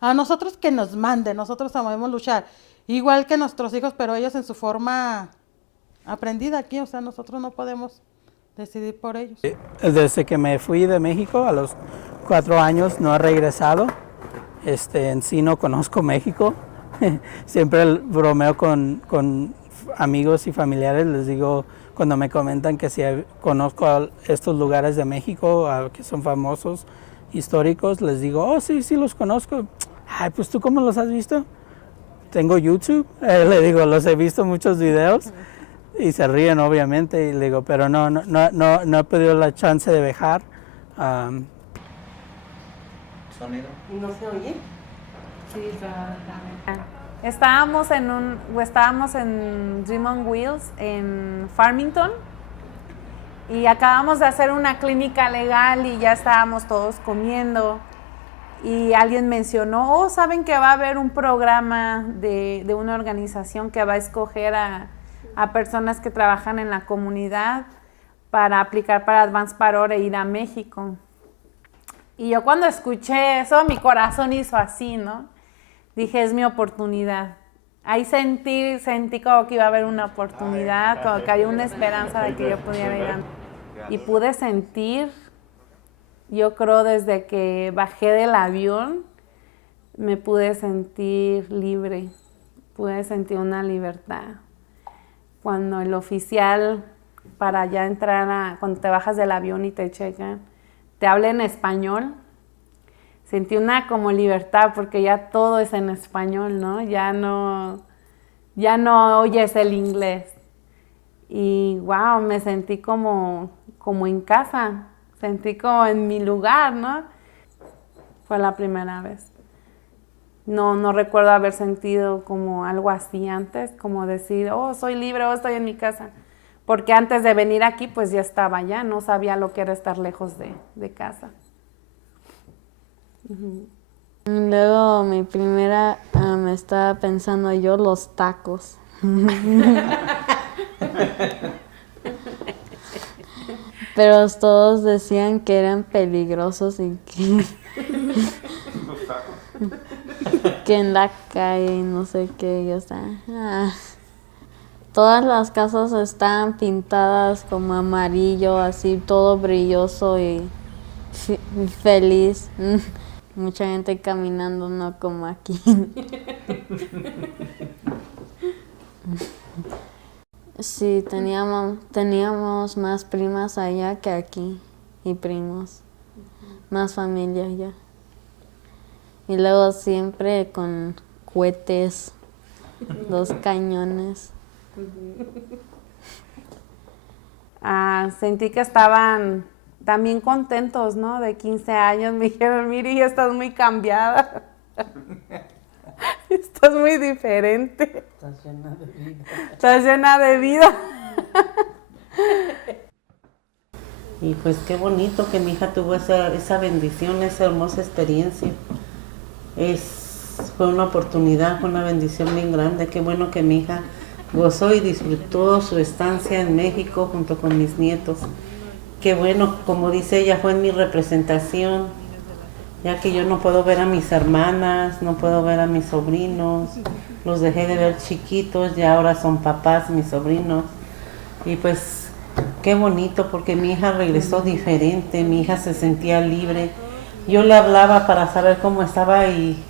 A nosotros que nos manden, nosotros sabemos luchar. Igual que nuestros hijos, pero ellos en su forma aprendida aquí. O sea, nosotros no podemos decidir por ellos. Desde que me fui de México a los 4 años no he regresado. En sí no conozco México. Siempre bromeo con amigos y familiares, les digo, cuando me comentan que si conozco estos lugares de México que son famosos, históricos, les digo, oh, sí, los conozco. Ay, pues ¿tú cómo los has visto? Tengo YouTube, le digo, los he visto muchos videos y se ríen obviamente, y le digo, pero no he pedido la chance de viajar. ¿Sonido? ¿No se oye? Sí, Estábamos en Dream on Wheels en Farmington y acabamos de hacer una clínica legal y ya estábamos todos comiendo y alguien mencionó, ¿saben que va a haber un programa de una organización que va a escoger a personas que trabajan en la comunidad para aplicar para Advance Parole e ir a México? Y yo cuando escuché eso, mi corazón hizo así, ¿no? Dije, es mi oportunidad. Ahí sentí como que iba a haber una oportunidad, como que había una esperanza de que yo pudiera ir a... Y pude sentir, yo creo desde que bajé del avión, me pude sentir libre, pude sentir una libertad. Cuando el oficial, para ya entrar cuando te bajas del avión y te checan, te habla en español, sentí una como libertad porque ya todo es en español, ¿no? Ya no oyes el inglés. Y wow, me sentí como en casa, sentí como en mi lugar, ¿no? Fue la primera vez. No recuerdo haber sentido como algo así antes, como decir, oh, soy libre, oh, estoy en mi casa. Porque antes de venir aquí, pues ya estaba allá, no sabía lo que era estar lejos de casa. Luego mi primera me estaba pensando yo los tacos. Pero todos decían que eran peligrosos y que en la calle no sé qué, yo todas las casas estaban pintadas como amarillo, así todo brilloso y feliz. Mucha gente caminando, no como aquí. Sí, teníamos más primas allá que aquí, y primos, más familia allá. Y luego siempre con cohetes, los cañones. Sentí que estaban también contentos, ¿no? De 15 años me dijeron, Miri, ya estás muy cambiada. Estás muy diferente. Estás llena de vida. Estás llena de vida. Y pues qué bonito que mi hija tuvo esa bendición, esa hermosa experiencia. Fue una oportunidad, fue una bendición bien grande. Qué bueno que mi hija gozó y disfrutó su estancia en México junto con mis nietos. Qué bueno, como dice ella, fue en mi representación, ya que yo no puedo ver a mis hermanas, no puedo ver a mis sobrinos, los dejé de ver chiquitos, ya ahora son papás mis sobrinos. Y pues qué bonito, porque mi hija regresó diferente, mi hija se sentía libre. Yo le hablaba para saber cómo estaba y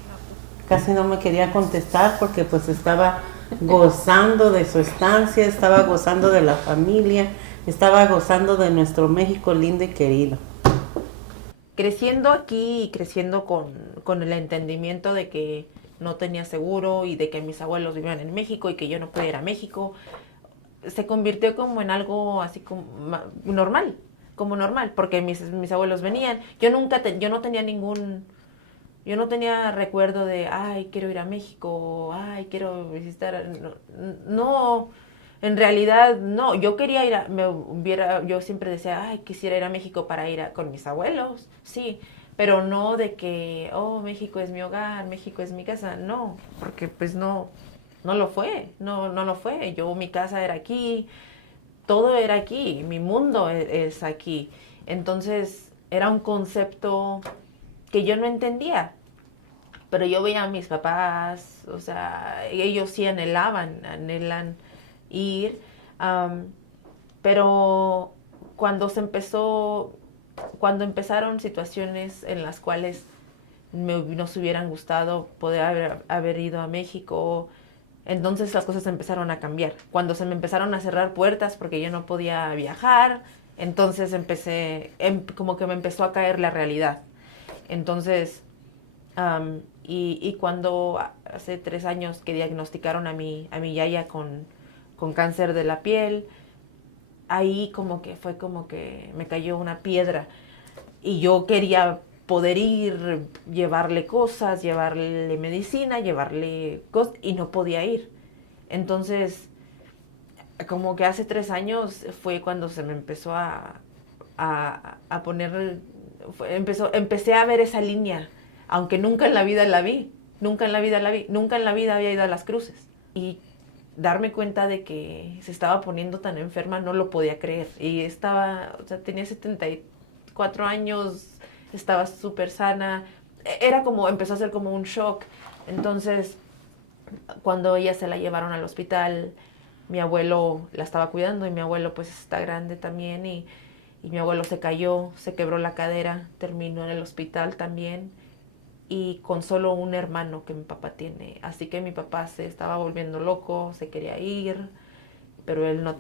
casi no me quería contestar porque pues estaba gozando de su estancia, estaba gozando de la familia, estaba gozando de nuestro México lindo y querido. Creciendo aquí y creciendo con el entendimiento de que no tenía seguro y de que mis abuelos vivían en México y que yo no podía ir a México, se convirtió como en algo así como normal, porque mis abuelos venían. Yo no tenía recuerdo de, ay, quiero ir a México, ay, quiero visitar. No, en realidad no. Yo quería yo siempre decía, ay, quisiera ir a México para ir con mis abuelos, sí, pero no de que, oh, México es mi hogar, México es mi casa, no, porque pues no lo fue, no lo fue. Mi casa era aquí, todo era aquí, mi mundo es aquí. Entonces era un concepto que yo no entendía, pero yo veía a mis papás, o sea, ellos sí anhelan ir, pero cuando empezaron situaciones en las cuales nos hubieran gustado poder haber ido a México, entonces las cosas empezaron a cambiar. Cuando se me empezaron a cerrar puertas porque yo no podía viajar, entonces como que me empezó a caer la realidad. Entonces, y cuando hace 3 años que diagnosticaron a mi yaya con cáncer de la piel, ahí fue como que me cayó una piedra y yo quería poder ir, llevarle cosas, llevarle medicina, llevarle cosas, y no podía ir. Entonces, como que hace 3 años fue cuando se me empezó a poner, empecé a ver esa línea, aunque nunca en la vida la vi, nunca en la vida había ido a Las Cruces. Y darme cuenta de que se estaba poniendo tan enferma, no lo podía creer. Y tenía 74 años, estaba súper sana. Empezó a ser como un shock. Entonces, cuando ella se la llevaron al hospital, mi abuelo la estaba cuidando y mi abuelo pues está grande también y mi abuelo se cayó, se quebró la cadera, terminó en el hospital también y con solo un hermano que mi papá tiene. Así que mi papá se estaba volviendo loco, se quería ir, pero él no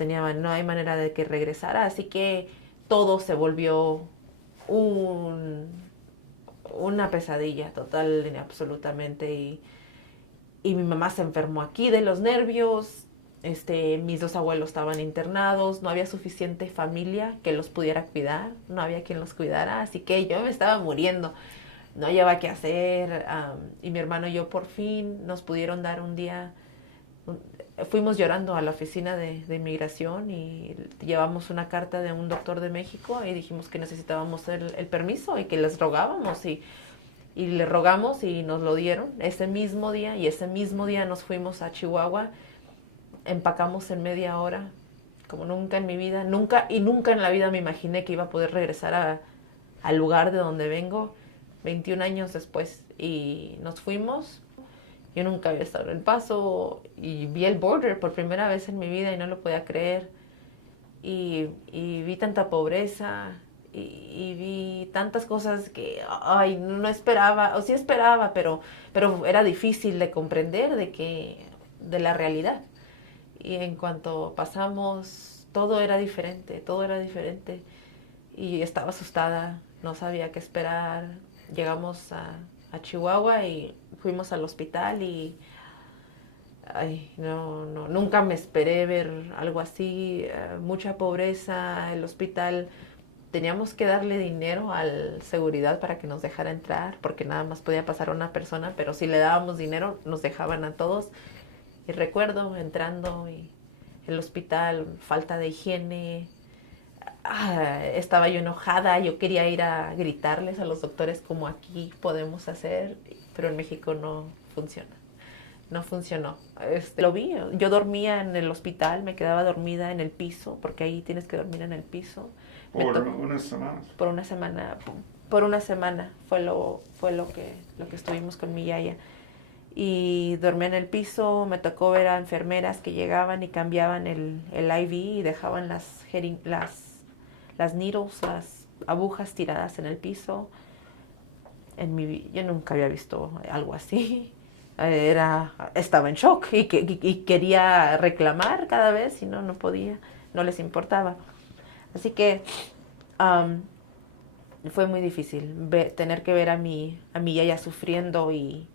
hay manera de que regresara. Así que todo se volvió una pesadilla total y absolutamente. Y mi mamá se enfermó aquí de los nervios. Mis 2 abuelos estaban internados, no había suficiente familia que los pudiera cuidar, no había quien los cuidara, así que yo me estaba muriendo. No hallaba qué hacer, y mi hermano y yo por fin nos pudieron dar un día, fuimos llorando a la oficina de inmigración y llevamos una carta de un doctor de México y dijimos que necesitábamos el permiso y que les rogábamos y le rogamos y nos lo dieron ese mismo día, y ese mismo día nos fuimos a Chihuahua, empacamos en media hora, como nunca en mi vida, nunca en la vida me imaginé que iba a poder regresar al lugar de donde vengo. 21 años después, y nos fuimos. Yo nunca había estado en El Paso y vi el border por primera vez en mi vida y no lo podía creer, y vi tanta pobreza y vi tantas cosas que no esperaba, o sí esperaba, pero era difícil de comprender de la realidad. Y en cuanto pasamos, todo era diferente y estaba asustada, no sabía qué esperar. Llegamos a Chihuahua y fuimos al hospital y nunca me esperé ver algo así, mucha pobreza. El hospital teníamos que darle dinero al seguridad para que nos dejara entrar, porque nada más podía pasar una persona, pero si le dábamos dinero nos dejaban a todos. Y recuerdo entrando y el hospital, falta de higiene, estaba yo enojada, yo quería ir a gritarles a los doctores como aquí podemos hacer, pero en México no funciona. No funcionó. Lo vi, yo dormía en el hospital, me quedaba dormida en el piso, porque ahí tienes que dormir en el piso. Por unas semanas. Por una semana fue lo que estuvimos con mi yaya. Y dormía en el piso, me tocó ver a enfermeras que llegaban y cambiaban el IV y dejaban las needles, las agujas tiradas en el piso. Yo nunca había visto algo así. Estaba en shock y quería reclamar cada vez y no podía, no les importaba. Así que fue muy difícil tener que ver a mi yaya sufriendo y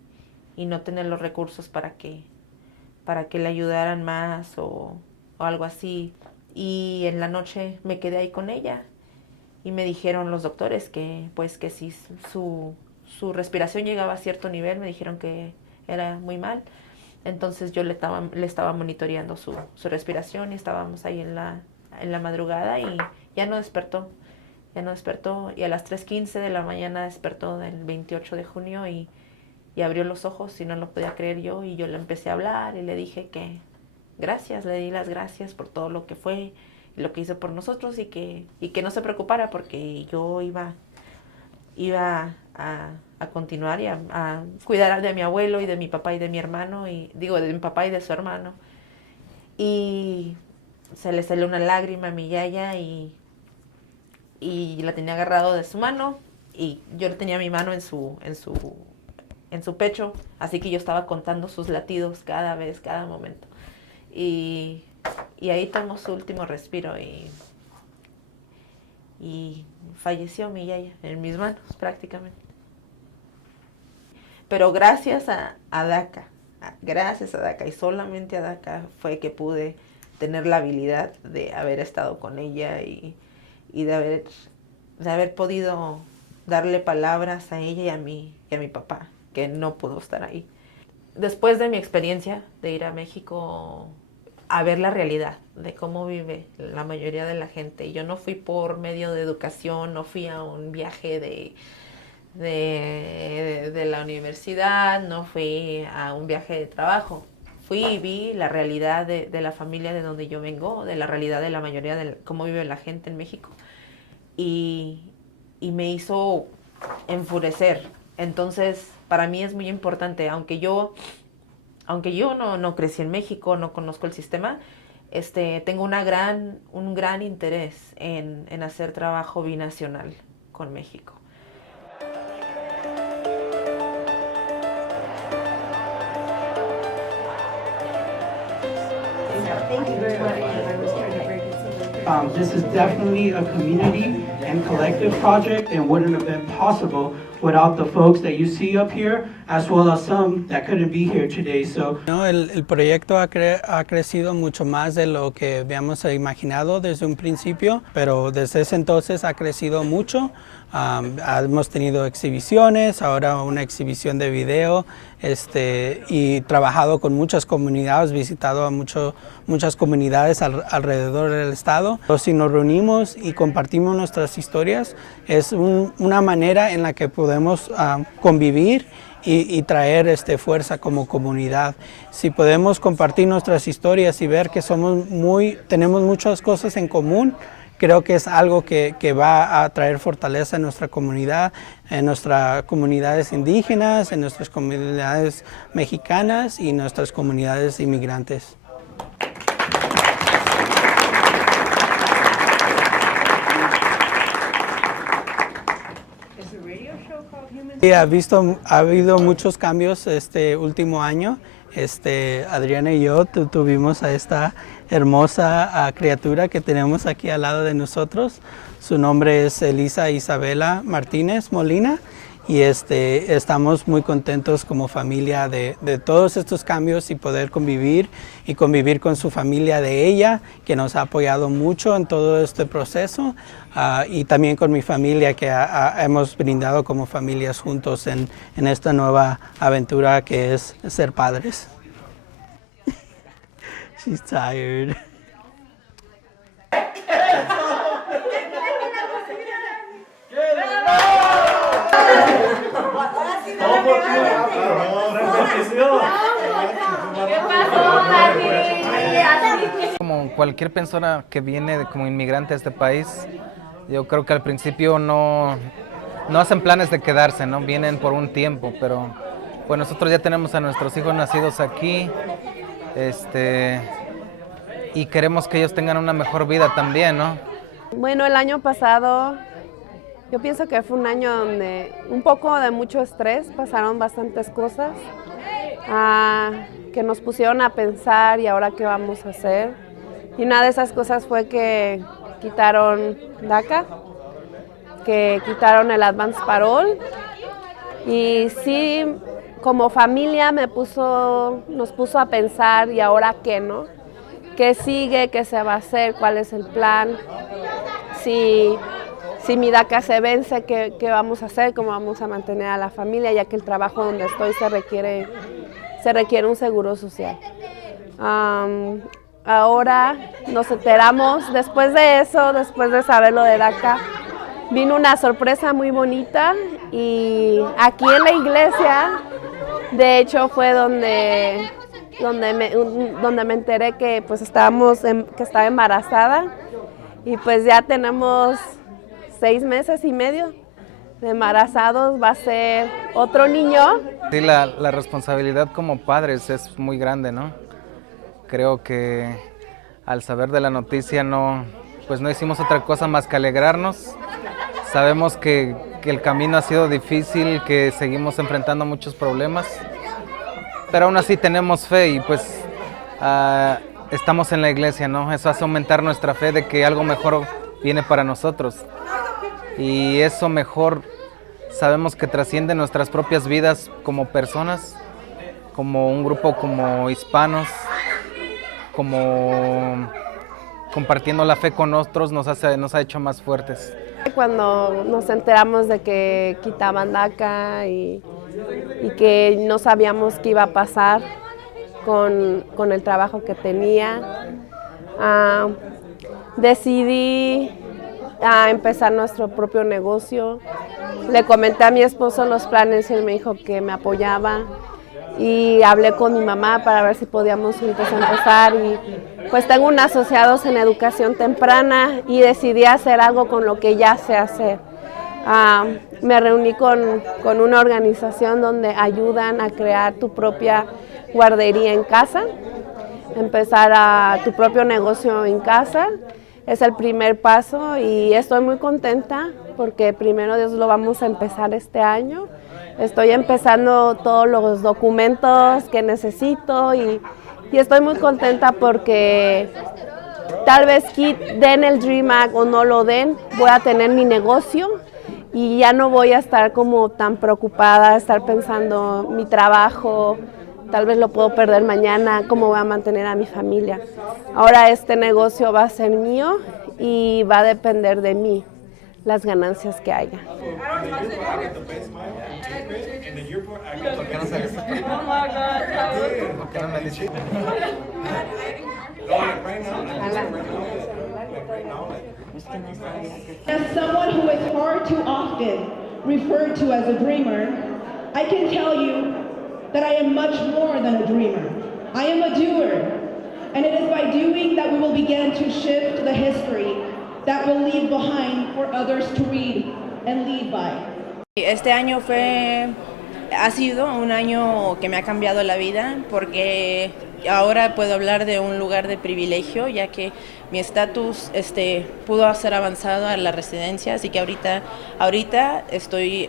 no tener los recursos para que le ayudaran más o algo así. Y en la noche me quedé ahí con ella y me dijeron los doctores que si su respiración llegaba a cierto nivel, me dijeron que era muy mal. Entonces yo le estaba monitoreando su respiración y estábamos ahí en la madrugada y ya no despertó y a las 3:15 de la mañana despertó del 28 de junio y abrió los ojos y no lo podía creer yo, y yo le empecé a hablar y le dije que gracias, le di las gracias por todo lo que fue y lo que hizo por nosotros y que no se preocupara porque yo iba a continuar y a cuidar de mi abuelo y de mi papá y de mi hermano, de mi papá y de su hermano. Y se le salió una lágrima a mi yaya y la tenía agarrado de su mano y yo tenía mi mano en su pecho, así que yo estaba contando sus latidos cada momento. Y ahí tomó su último respiro y falleció mi yaya en mis manos prácticamente. Pero gracias a DACA y solamente a DACA fue que pude tener la habilidad de haber estado con ella y de haber podido darle palabras a ella y a mi papá, que no pudo estar ahí. Después de mi experiencia de ir a México a ver la realidad de cómo vive la mayoría de la gente, yo no fui por medio de educación, no fui a un viaje de la universidad, no fui a un viaje de trabajo. Fui y vi la realidad de la familia de donde yo vengo, de la realidad de la mayoría de cómo vive la gente en México. Y me hizo enfurecer. Entonces, para mí es muy importante, aunque yo no crecí en México, no conozco el sistema, tengo un gran interés en hacer trabajo binacional con México. Thank you very much. This is definitely a community and collective project and wouldn't have been possible without the folks that you see up here, as well as some that couldn't be here today. El proyecto ha crecido mucho más de lo que habíamos imaginado desde un principio, pero desde ese entonces ha crecido mucho. Hemos tenido exhibiciones, ahora una exhibición de video, y trabajado con muchas comunidades, visitado a muchas comunidades alrededor del estado. Si nos reunimos y compartimos nuestras historias, es una manera en la que podemos convivir y traer fuerza como comunidad. Si podemos compartir nuestras historias y ver que tenemos muchas cosas en común, creo que es algo que va a traer fortaleza en nuestra comunidad, en nuestras comunidades indígenas, en nuestras comunidades mexicanas y nuestras comunidades inmigrantes. Sí, ha habido muchos cambios este último año. Adriana y yo tuvimos a esta hermosa criatura que tenemos aquí al lado de nosotros. Su nombre es Elisa Isabela Martínez Molina y estamos muy contentos como familia de todos estos cambios y poder convivir con su familia de ella, que nos ha apoyado mucho en todo este proceso, y también con mi familia que hemos brindado como familias juntos en esta nueva aventura que es ser padres. She's tired. Como cualquier persona que viene como inmigrante a este país, yo creo que al principio no hacen planes de quedarse, ¿no? Vienen por un tiempo, pero pues nosotros ya tenemos a nuestros hijos nacidos aquí, y queremos que ellos tengan una mejor vida también, ¿no? Bueno, el año pasado yo pienso que fue un año donde un poco de mucho estrés, pasaron bastantes cosas que nos pusieron a pensar y ahora qué vamos a hacer. Y una de esas cosas fue que quitaron DACA, que quitaron el Advance Parole, y sí, como familia nos puso a pensar, ¿y ahora qué, no? ¿Qué sigue? ¿Qué se va a hacer? ¿Cuál es el plan? Si mi DACA se vence, ¿qué vamos a hacer? ¿Cómo vamos a mantener a la familia? Ya que el trabajo donde estoy se requiere un seguro social. Ahora nos enteramos, después de eso, después de saber lo de DACA, vino una sorpresa muy bonita, y aquí en la iglesia, de hecho, fue donde me enteré que pues que estaba embarazada, y pues ya tenemos 6 meses y medio de embarazados, va a ser otro niño. Sí, la responsabilidad como padres es muy grande, ¿no? Creo que al saber de la noticia pues no hicimos otra cosa más que alegrarnos. Sabemos que el camino ha sido difícil, que seguimos enfrentando muchos problemas, pero aún así tenemos fe y pues estamos en la iglesia, ¿no? Eso hace aumentar nuestra fe de que algo mejor viene para nosotros. Y eso mejor sabemos que trasciende nuestras propias vidas como personas, como un grupo como hispanos, como compartiendo la fe con otros nos ha hecho más fuertes. Cuando nos enteramos de que quitaban DACA y que no sabíamos qué iba a pasar con el trabajo que tenía, decidí empezar nuestro propio negocio. Le comenté a mi esposo los planes y él me dijo que me apoyaba, y hablé con mi mamá para ver si podíamos juntos empezar, y pues tengo un asociados en educación temprana y decidí hacer algo con lo que ya sé hacer. Me reuní con una organización donde ayudan a crear tu propia guardería en casa, empezar tu propio negocio en casa. Es el primer paso y estoy muy contenta porque primero Dios lo vamos a empezar este año. Estoy empezando todos los documentos que necesito y estoy muy contenta porque tal vez den el Dream Act o no lo den, voy a tener mi negocio y ya no voy a estar como tan preocupada, estar pensando mi trabajo, tal vez lo puedo perder mañana, cómo voy a mantener a mi familia. Ahora este negocio va a ser mío y va a depender de mí las ganancias que haya. As someone who is far too often referred to as a dreamer, I can tell you that I am much more than a dreamer. I am a doer, and it is by doing that we will begin to shift the history that will leave behind for others to read and lead by. Este año ha sido un año que me ha cambiado la vida porque ahora puedo hablar de un lugar de privilegio, ya que mi estatus pudo ser avanzado a la residencia, así que ahorita estoy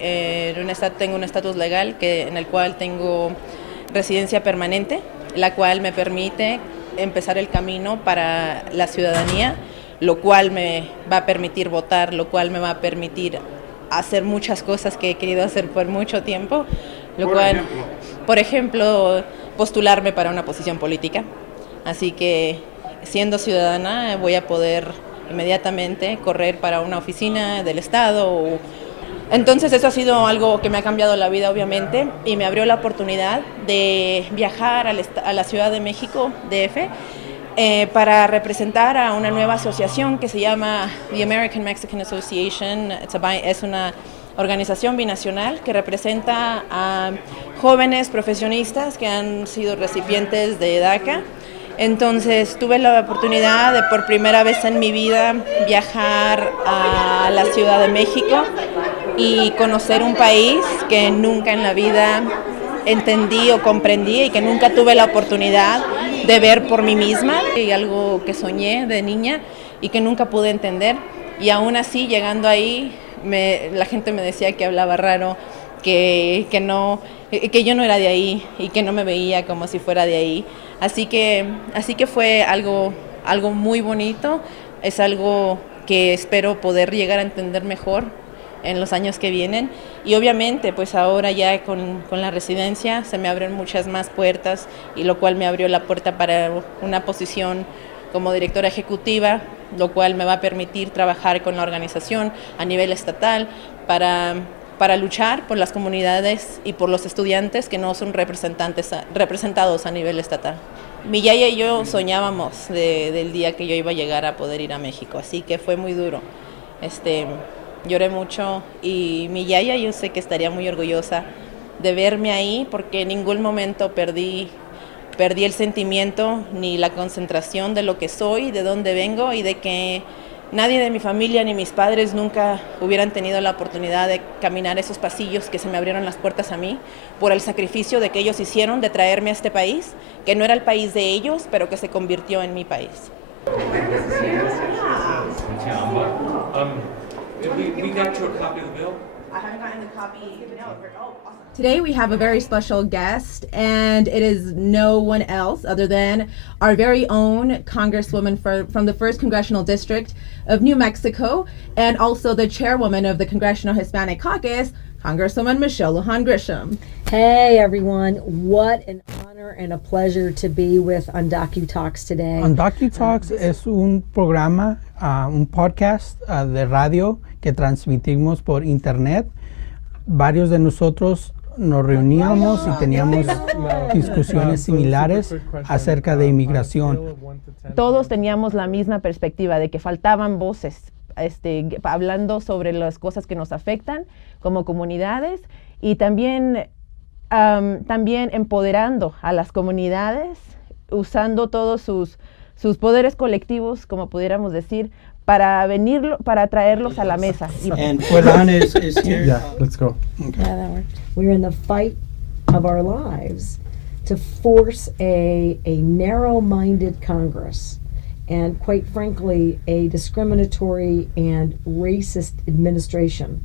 tengo un estatus legal en el cual tengo residencia permanente, la cual me permite empezar el camino para la ciudadanía, lo cual me va a permitir votar, lo cual me va a permitir hacer muchas cosas que he querido hacer por mucho tiempo, por ejemplo, postularme para una posición política. Así que siendo ciudadana voy a poder inmediatamente correr para una oficina del Estado. Entonces eso ha sido algo que me ha cambiado la vida, obviamente, y me abrió la oportunidad de viajar a la Ciudad de México, DF, para representar a una nueva asociación que se llama The American Mexican Association. Es una organización binacional que representa a jóvenes profesionistas que han sido recipientes de DACA. Entonces tuve la oportunidad de por primera vez en mi vida viajar a la Ciudad de México y conocer un país que nunca en la vida entendí o comprendí y que nunca tuve la oportunidad de ver por mí misma, y algo que soñé de niña y que nunca pude entender. Y aún así, llegando ahí, la gente me decía que hablaba raro, que yo no era de ahí y que no me veía como si fuera de ahí. Así que fue algo muy bonito, es algo que espero poder llegar a entender mejor en los años que vienen, y obviamente pues ahora ya con la residencia se me abren muchas más puertas, y lo cual me abrió la puerta para una posición como directora ejecutiva, lo cual me va a permitir trabajar con la organización a nivel estatal para luchar por las comunidades y por los estudiantes que no son representados a nivel estatal. Mi yaya y yo soñábamos del día que yo iba a llegar a poder ir a México, así que fue muy duro. Lloré mucho, y mi yaya yo sé que estaría muy orgullosa de verme ahí, porque en ningún momento perdí el sentimiento ni la concentración de lo que soy, de dónde vengo, y de que nadie de mi familia ni mis padres nunca hubieran tenido la oportunidad de caminar esos pasillos que se me abrieron las puertas a mí por el sacrificio de que ellos hicieron de traerme a este país, que no era el país de ellos, pero que se convirtió en mi país. We got you a copy of the bill? I haven't gotten the copy. Awesome. Today we have a very special guest, and it is no one else other than our very own Congresswoman from the 1st Congressional District of New Mexico, and also the chairwoman of the Congressional Hispanic Caucus, Congresswoman Michelle Lujan Grisham. Hey everyone, what an honor and a pleasure to be with Undocu Talks today. Undocu Talks es un programa, un podcast de radio que transmitimos por internet. Varios de nosotros nos reuníamos y teníamos discusiones similares acerca de inmigración. Todos teníamos la misma perspectiva de que faltaban voces, hablando sobre las cosas que nos afectan como comunidades, y también empoderando a las comunidades, usando todos sus poderes colectivos, como pudiéramos decir, para traerlos a la mesa. And Juan is here. Yeah, let's go. Okay. Yeah, that works. We're in the fight of our lives to force a narrow-minded Congress, and quite frankly, a discriminatory and racist administration,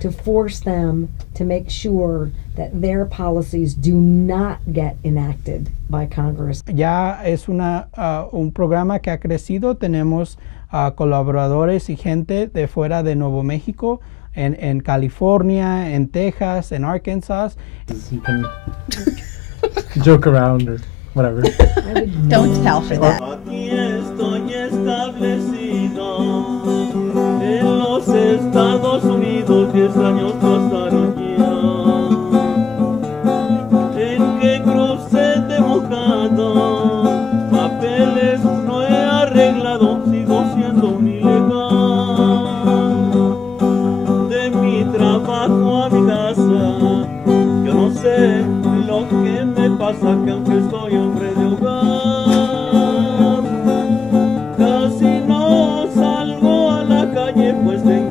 to force them to make sure that their policies do not get enacted by Congress. Ya es un programa que ha crecido. Tenemos colaboradores y gente de fuera de Nuevo México, en California, en Texas, en Arkansas. You can joke around or whatever. Don't tell for that. Aquí estoy establecido en los Estados Unidos, 10 años pasaron ya. En que crucé de mojado, papeles no he arreglado, sigo siendo un ilegal. De mi trabajo a mi casa, yo no sé lo que me pasa, que aunque estoy hombre de hogar, casi no salgo a la calle, pues tengo